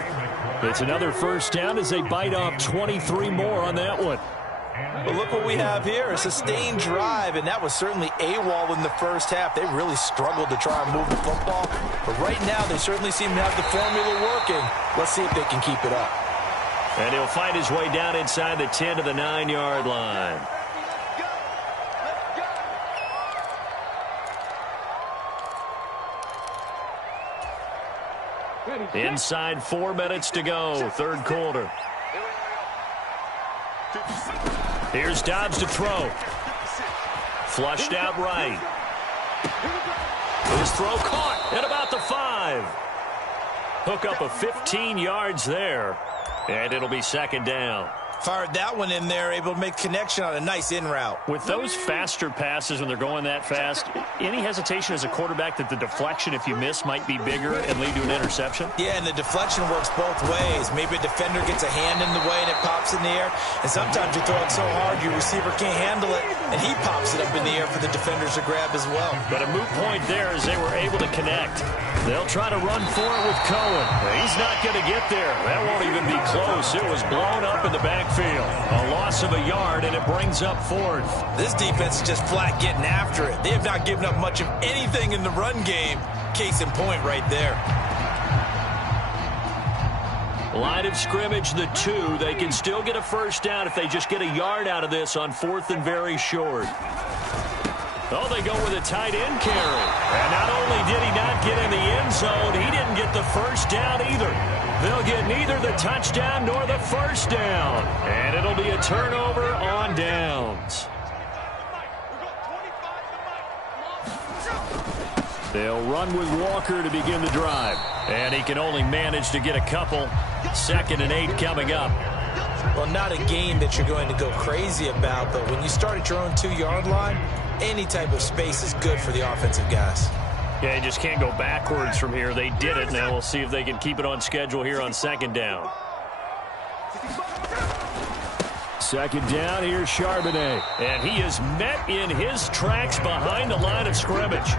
It's another 1st down as they bite off 23 more on that one. But look what we have here, a sustained drive, and that was certainly AWOL in the 1st half. They really struggled to try and move the football. But right now, they certainly seem to have the formula working. Let's see if they can keep it up. And he'll find his way down inside the 10 to the 9-yard line. Inside 4 minutes to go, 3rd quarter. Here's Dobbs to throw. Flushed out right. His throw caught at about the 5. Hook up of 15 yards there. And it'll be 2nd down. Fired that one in there, able to make connection on a nice in route. With those faster passes when they're going that fast, any hesitation as a quarterback that the deflection, if you miss, might be bigger and lead to an interception? Yeah, and the deflection works both ways. Maybe a defender gets a hand in the way and it pops in the air. And sometimes you throw it so hard your receiver can't handle it, and he pops it up in the air for the defenders to grab as well. But a moot point there as they were able to connect. They'll try to run for it with Cohen. He's not going to get there. That won't even be close. It was blown up in the backfield. A loss of a yard, and it brings up 4th. This defense is just flat getting after it. They have not given up much of anything in the run game. Case in point right there. Line of scrimmage, the 2. They can still get a 1st down if they just get a yard out of this on 4th and very short. Oh, they go with a tight end carry. And not only did he not get in the end zone, he didn't get the first down either. They'll get neither the touchdown nor the first down. And it'll be a turnover on downs. They'll run with Walker to begin the drive. And he can only manage to get a couple. 2nd and 8 coming up. Well, not a game that you're going to go crazy about, but when you start at your own 2-yard line, any type of space is good for the offensive guys. Yeah, you just can't go backwards from here. They did it. Now we'll see if they can keep it on schedule here on 2nd down. 2nd down, here's Charbonnet. And he is met in his tracks behind the line of scrimmage.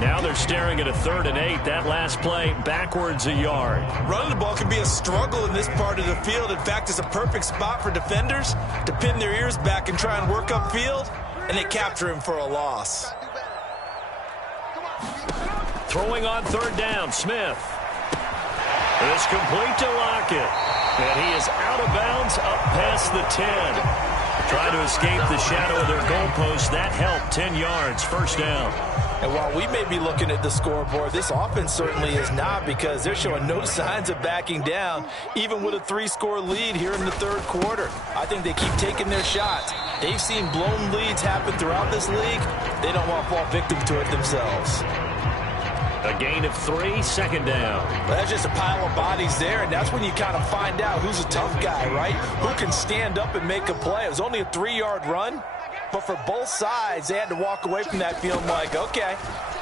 Now they're staring at a 3rd and 8. That last play, backwards a yard. Running the ball can be a struggle in this part of the field. In fact, it's a perfect spot for defenders to pin their ears back and try and work upfield, and they capture him for a loss. Throwing on 3rd down, Smith. It's complete to Lockett. And he is out of bounds up past the 10. Trying to escape the shadow of their goalpost. That helped. 10 yards, first down. And while we may be looking at the scoreboard, this offense certainly is not, because they're showing no signs of backing down, even with a 3-score lead here in the 3rd quarter. I think they keep taking their shots. They've seen blown leads happen throughout this league. They don't want to fall victim to it themselves. A gain of 3, 2nd down. Well, that's just a pile of bodies there, and that's when you kind of find out who's a tough guy, right? Who can stand up and make a play. It was only a 3-yard run, but for both sides, they had to walk away from that feeling like, okay,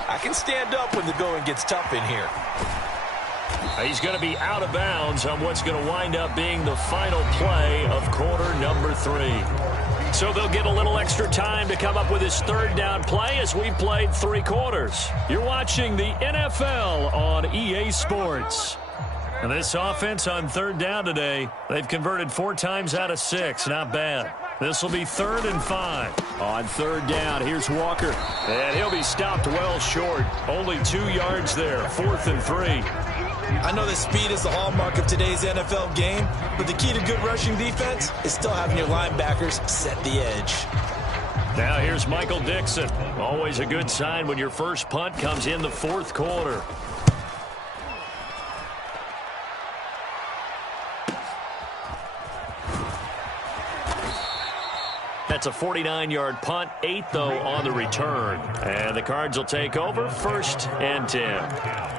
I can stand up when the going gets tough in here. He's going to be out of bounds on what's going to wind up being the final play of quarter number 3. So they'll get a little extra time to come up with his 3rd down play as we played 3 quarters. You're watching the NFL on EA Sports. And this offense on 3rd down today, they've converted 4 times out of 6. Not bad. This will be 3rd and 5. On 3rd down, here's Walker. And he'll be stopped well short. Only 2 yards there. 4th and 3. I know that speed is the hallmark of today's NFL game, but the key to good rushing defense is still having your linebackers set the edge. Now here's Michael Dixon. Always a good sign when your first punt comes in the 4th quarter. That's a 49-yard punt, 8 though on the return. And the Cards will take over, 1st and 10.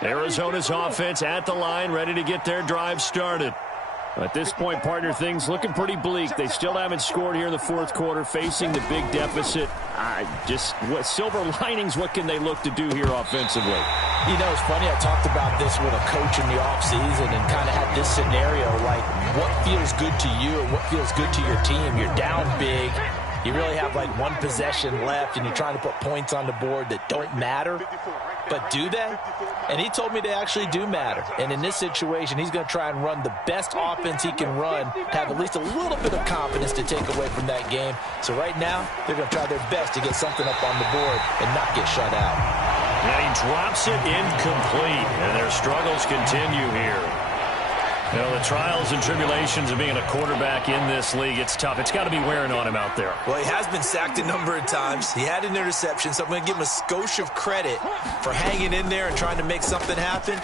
Arizona's offense at the line, ready to get their drive started. At this point, partner, things looking pretty bleak. They still haven't scored here in the 4th quarter, facing the big deficit. What silver linings, what can they look to do here offensively? You know, it's funny, I talked about this with a coach in the offseason and kind of had this scenario, like what feels good to you and what feels good to your team. You're down big. You really have like 1 possession left, and you're trying to put points on the board that don't matter. But do they? And he told me they actually do matter. And in this situation, he's going to try and run the best offense he can run to have at least a little bit of confidence to take away from that game. So right now, they're going to try their best to get something up on the board and not get shut out. And he drops it incomplete. And their struggles continue here. You know, the trials and tribulations of being a quarterback in this league, it's tough. It's got to be wearing on him out there. Well, he has been sacked a number of times. He had an interception, so I'm going to give him a skosh of credit for hanging in there and trying to make something happen,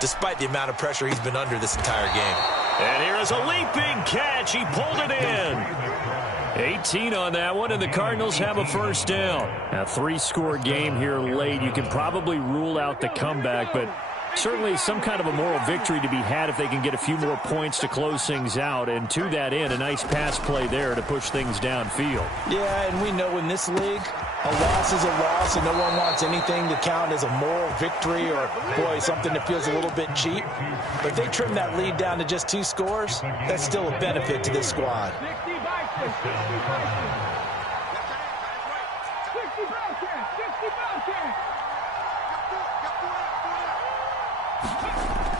despite the amount of pressure he's been under this entire game. And here is a leaping catch. He pulled it in. 18 on that one, and the Cardinals have a first down. A 3-score game here late. You can probably rule out the comeback, but certainly some kind of a moral victory to be had if they can get a few more points to close things out. And to that end, a nice pass play there to push things downfield. Yeah, and we know in this league, a loss is a loss, and no one wants anything to count as a moral victory or, boy, something that feels a little bit cheap. But if they trim that lead down to just 2 scores, that's still a benefit to this squad.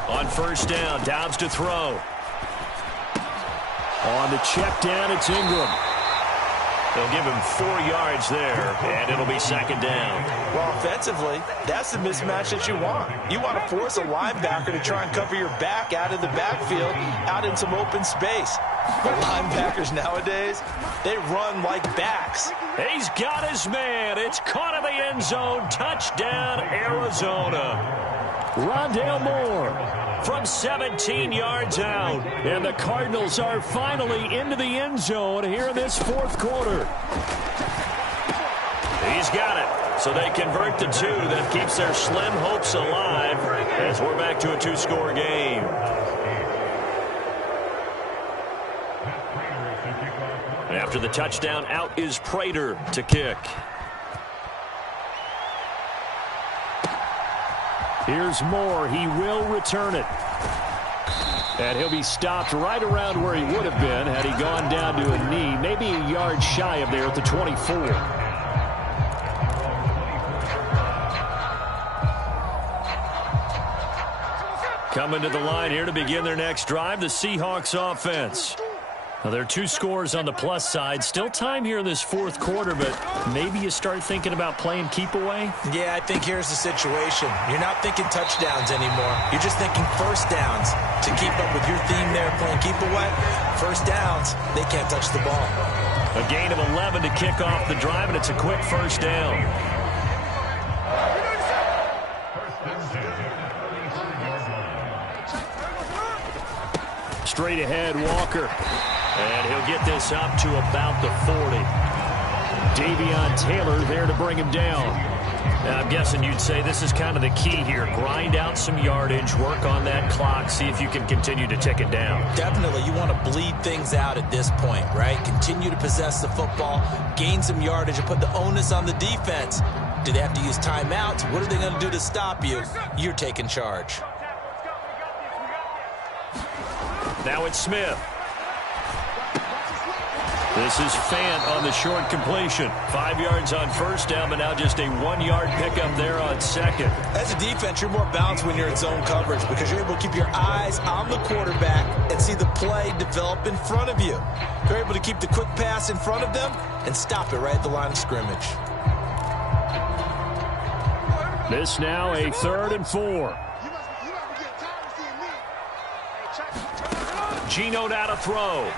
On first down, Dobbs to throw. On the check down, it's Ingram. They'll give him 4 yards there, and it'll be second down. Well, offensively, that's the mismatch that you want. You want to force a linebacker to try and cover your back out of the backfield, out in some open space. But linebackers nowadays, they run like backs. He's got his man. It's caught in the end zone. Touchdown, Arizona. Rondale Moore from 17 yards out. And the Cardinals are finally into the end zone here in this fourth quarter. He's got it. So they convert to 2. That keeps their slim hopes alive as we're back to a 2-score game. After the touchdown, out is Prater to kick. Here's Moore. He will return it. And he'll be stopped right around where he would have been had he gone down to a knee, maybe a yard shy of there at the 24. Coming to the line here to begin their next drive, the Seahawks offense. Now, there are 2 scores on the plus side. Still time here in this fourth quarter, but maybe you start thinking about playing keep away? Yeah, I think here's the situation. You're not thinking touchdowns anymore. You're just thinking first downs. To keep up with your theme there, playing keep away, first downs, they can't touch the ball. A gain of 11 to kick off the drive, and it's a quick first down. Straight ahead, Walker. And he'll get this up to about the 40. Davion Taylor there to bring him down. Now, I'm guessing you'd say this is kind of the key here. Grind out some yardage, work on that clock, see if you can continue to tick it down. Definitely. You want to bleed things out at this point, right? Continue to possess the football, gain some yardage, and put the onus on the defense. Do they have to use timeouts? What are they going to do to stop you? You're taking charge. Now it's Smith. This is Fant on the short completion. 5 yards on first down, but now just a 1-yard pickup there on second. As a defense, you're more balanced when you're in zone coverage because you're able to keep your eyes on the quarterback and see the play develop in front of you. You're able to keep the quick pass in front of them and stop it right at the line of scrimmage. This now a 3rd and 4. Geno now to throw.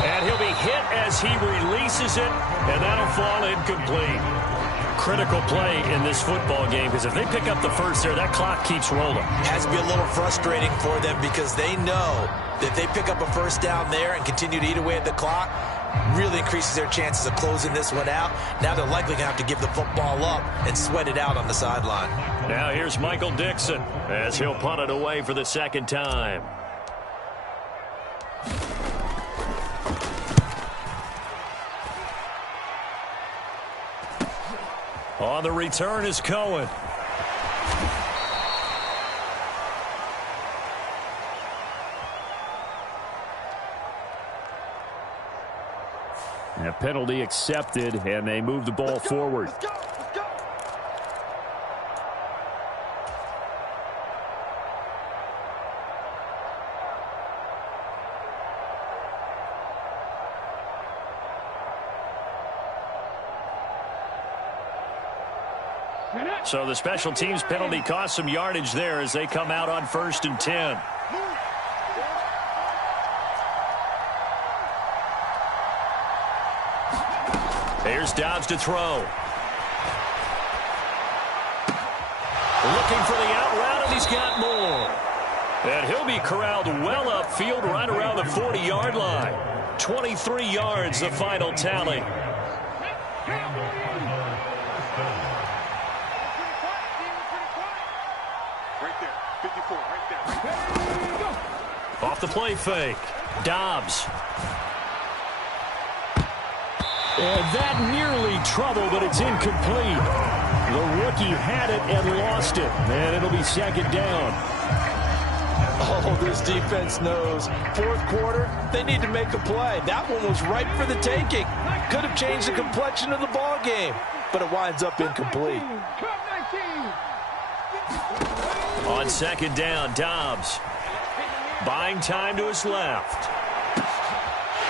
And he'll be hit as he releases it, and that'll fall incomplete. Critical play in this football game, because if they pick up the first there, that clock keeps rolling. Has to be a little frustrating for them because they know that if they pick up a first down there and continue to eat away at the clock, really increases their chances of closing this one out. Now they're likely going to have to give the football up and sweat it out on the sideline. Now here's Michael Dixon as he'll punt it away for the second time. On the return is Cohen. A penalty accepted, and they move the ball forward. Let's go. So the special teams penalty cost some yardage there as they come out on 1st and 10. Here's Dobbs to throw. Looking for the out route, and he's got more. And he'll be corralled well upfield right around the 40-yard line. 23 yards, the final tally. Off the play fake. Dobbs. And that nearly trouble, but it's incomplete. The rookie had it and lost it. And it'll be second down. Oh, this defense knows. Fourth quarter, they need to make a play. That one was ripe for the taking. Could have changed the complexion of the ball game, but it winds up incomplete. On second down, Dobbs. Buying time to his left.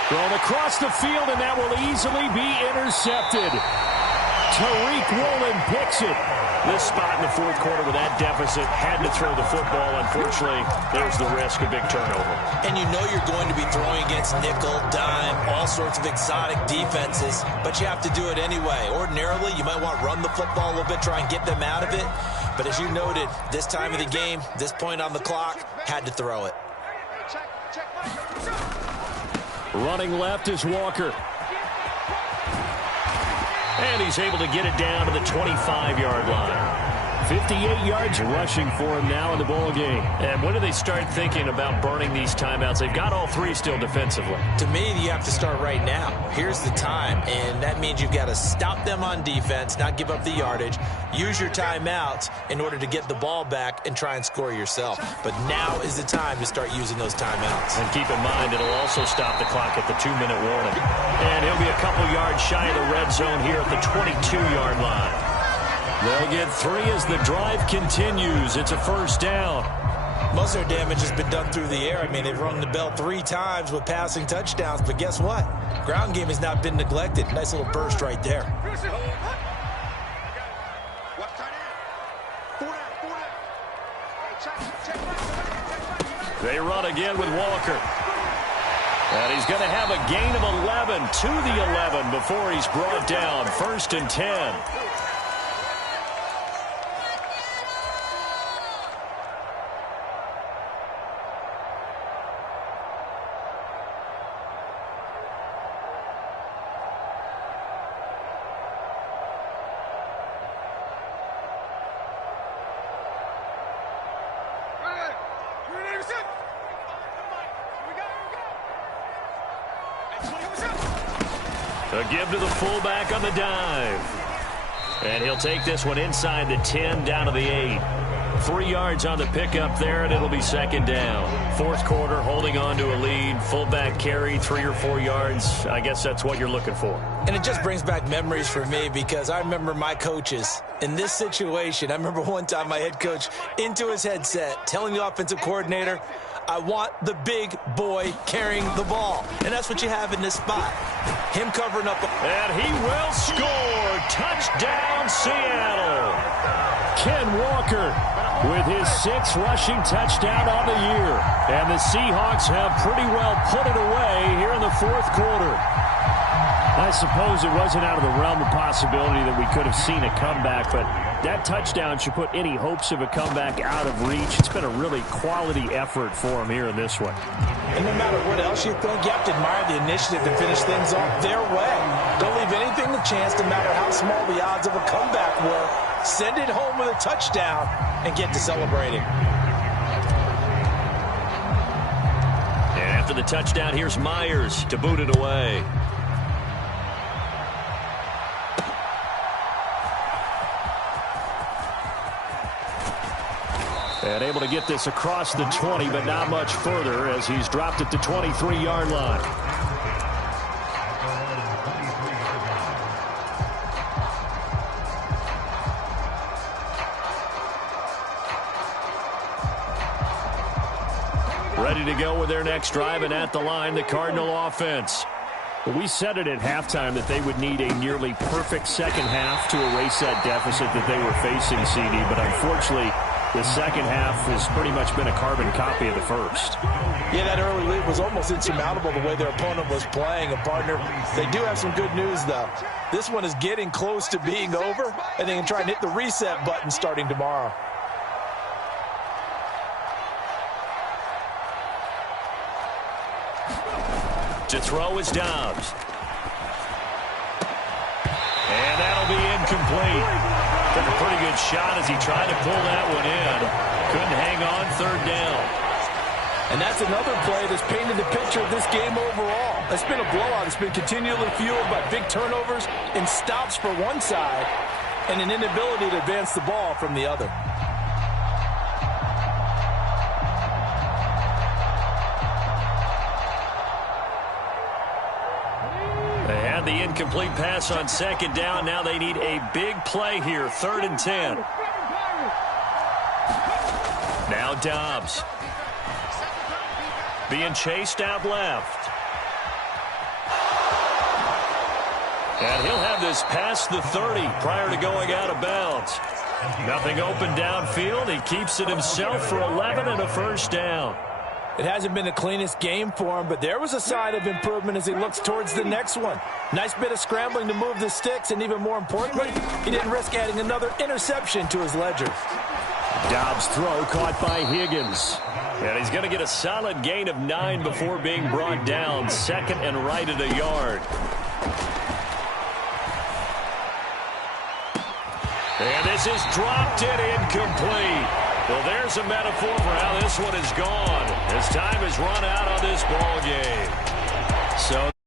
Thrown across the field, and that will easily be intercepted. Tariq Woolen picks it. This spot in the fourth quarter with that deficit, had to throw the football. Unfortunately, there's the risk of big turnover. And you know you're going to be throwing against nickel, dime, all sorts of exotic defenses, but you have to do it anyway. Ordinarily, you might want to run the football a little bit, try and get them out of it. But as you noted, this time of the game, this point on the clock, had to throw it. Running left is Walker. And he's able to get it down to the 25-yard line. 58 yards rushing for him now in the ball game. And when do they start thinking about burning these timeouts? They've got all three still defensively. To me, you have to start right now. Here's the time, and that means you've got to stop them on defense, not give up the yardage, use your timeouts in order to get the ball back and try and score yourself. But now is the time to start using those timeouts. And keep in mind, it'll also stop the clock at the 2-minute warning. And he'll be a couple yards shy of the red zone here at the 22-yard line. They'll get 3 as the drive continues. It's a first down. Most of their damage has been done through the air. I mean, they've rung the bell 3 times with passing touchdowns, but guess what? Ground game has not been neglected. Nice little burst right there. They run again with Walker. And he's going to have a gain of 11 to the 11 before he's brought down. 1st and 10. A give to the fullback on the dive. And he'll take this one inside the 10 down to the 8. 3 yards on the pickup there, and it'll be 2nd down. Fourth quarter, holding on to a lead. Fullback carry, 3 or 4 yards. I guess that's what you're looking for. And it just brings back memories for me because I remember my coaches in this situation. I remember one time my head coach into his headset telling the offensive coordinator, I want the big boy carrying the ball. And that's what you have in this spot. Him covering up. And he will score. Touchdown, Seattle. Ken Walker with his 6th rushing touchdown on the year. And the Seahawks have pretty well put it away here in the fourth quarter. I suppose it wasn't out of the realm of possibility that we could have seen a comeback, but that touchdown should put any hopes of a comeback out of reach. It's been a really quality effort for him here in this one. And no matter what else you think, you have to admire the initiative to finish things off their way. Don't leave anything to chance, no matter how small the odds of a comeback were. Send it home with a touchdown and get to celebrating. And after the touchdown, here's Myers to boot it away. And able to get this across the 20, but not much further as he's dropped it to 23-yard line. Ready to go with their next drive, and at the line, the Cardinal offense. But we said it at halftime that they would need a nearly perfect second half to erase that deficit that they were facing, CD, but unfortunately, the second half has pretty much been a carbon copy of the first. Yeah, that early lead was almost insurmountable the way their opponent was playing. And, partner, they do have some good news, though. This one is getting close to being over, and they can try and hit the reset button starting tomorrow. To throw is Dobbs. And that'll be incomplete. Took a pretty good shot as he tried to pull that one in. Couldn't hang on, 3rd down. And that's another play that's painted the picture of this game overall. It's been a blowout. It's been continually fueled by big turnovers and stops for one side and an inability to advance the ball from the other. They had the incomplete pass on 2nd down. Now they need a big play here. 3rd and 10. Now Dobbs. Being chased out left. And he'll have this past the 30 prior to going out of bounds. Nothing open downfield. He keeps it himself for 11 and a first down. It hasn't been the cleanest game for him, but there was a sign of improvement as he looks towards the next one. Nice bit of scrambling to move the sticks, and even more importantly, he didn't risk adding another interception to his ledger. Dobbs' throw caught by Higgins. And he's going to get a solid gain of 9 before being brought down. Second and right at a yard. And this is dropped and incomplete. Well, there's a metaphor for how this one is gone. As time has run out on this ball game. So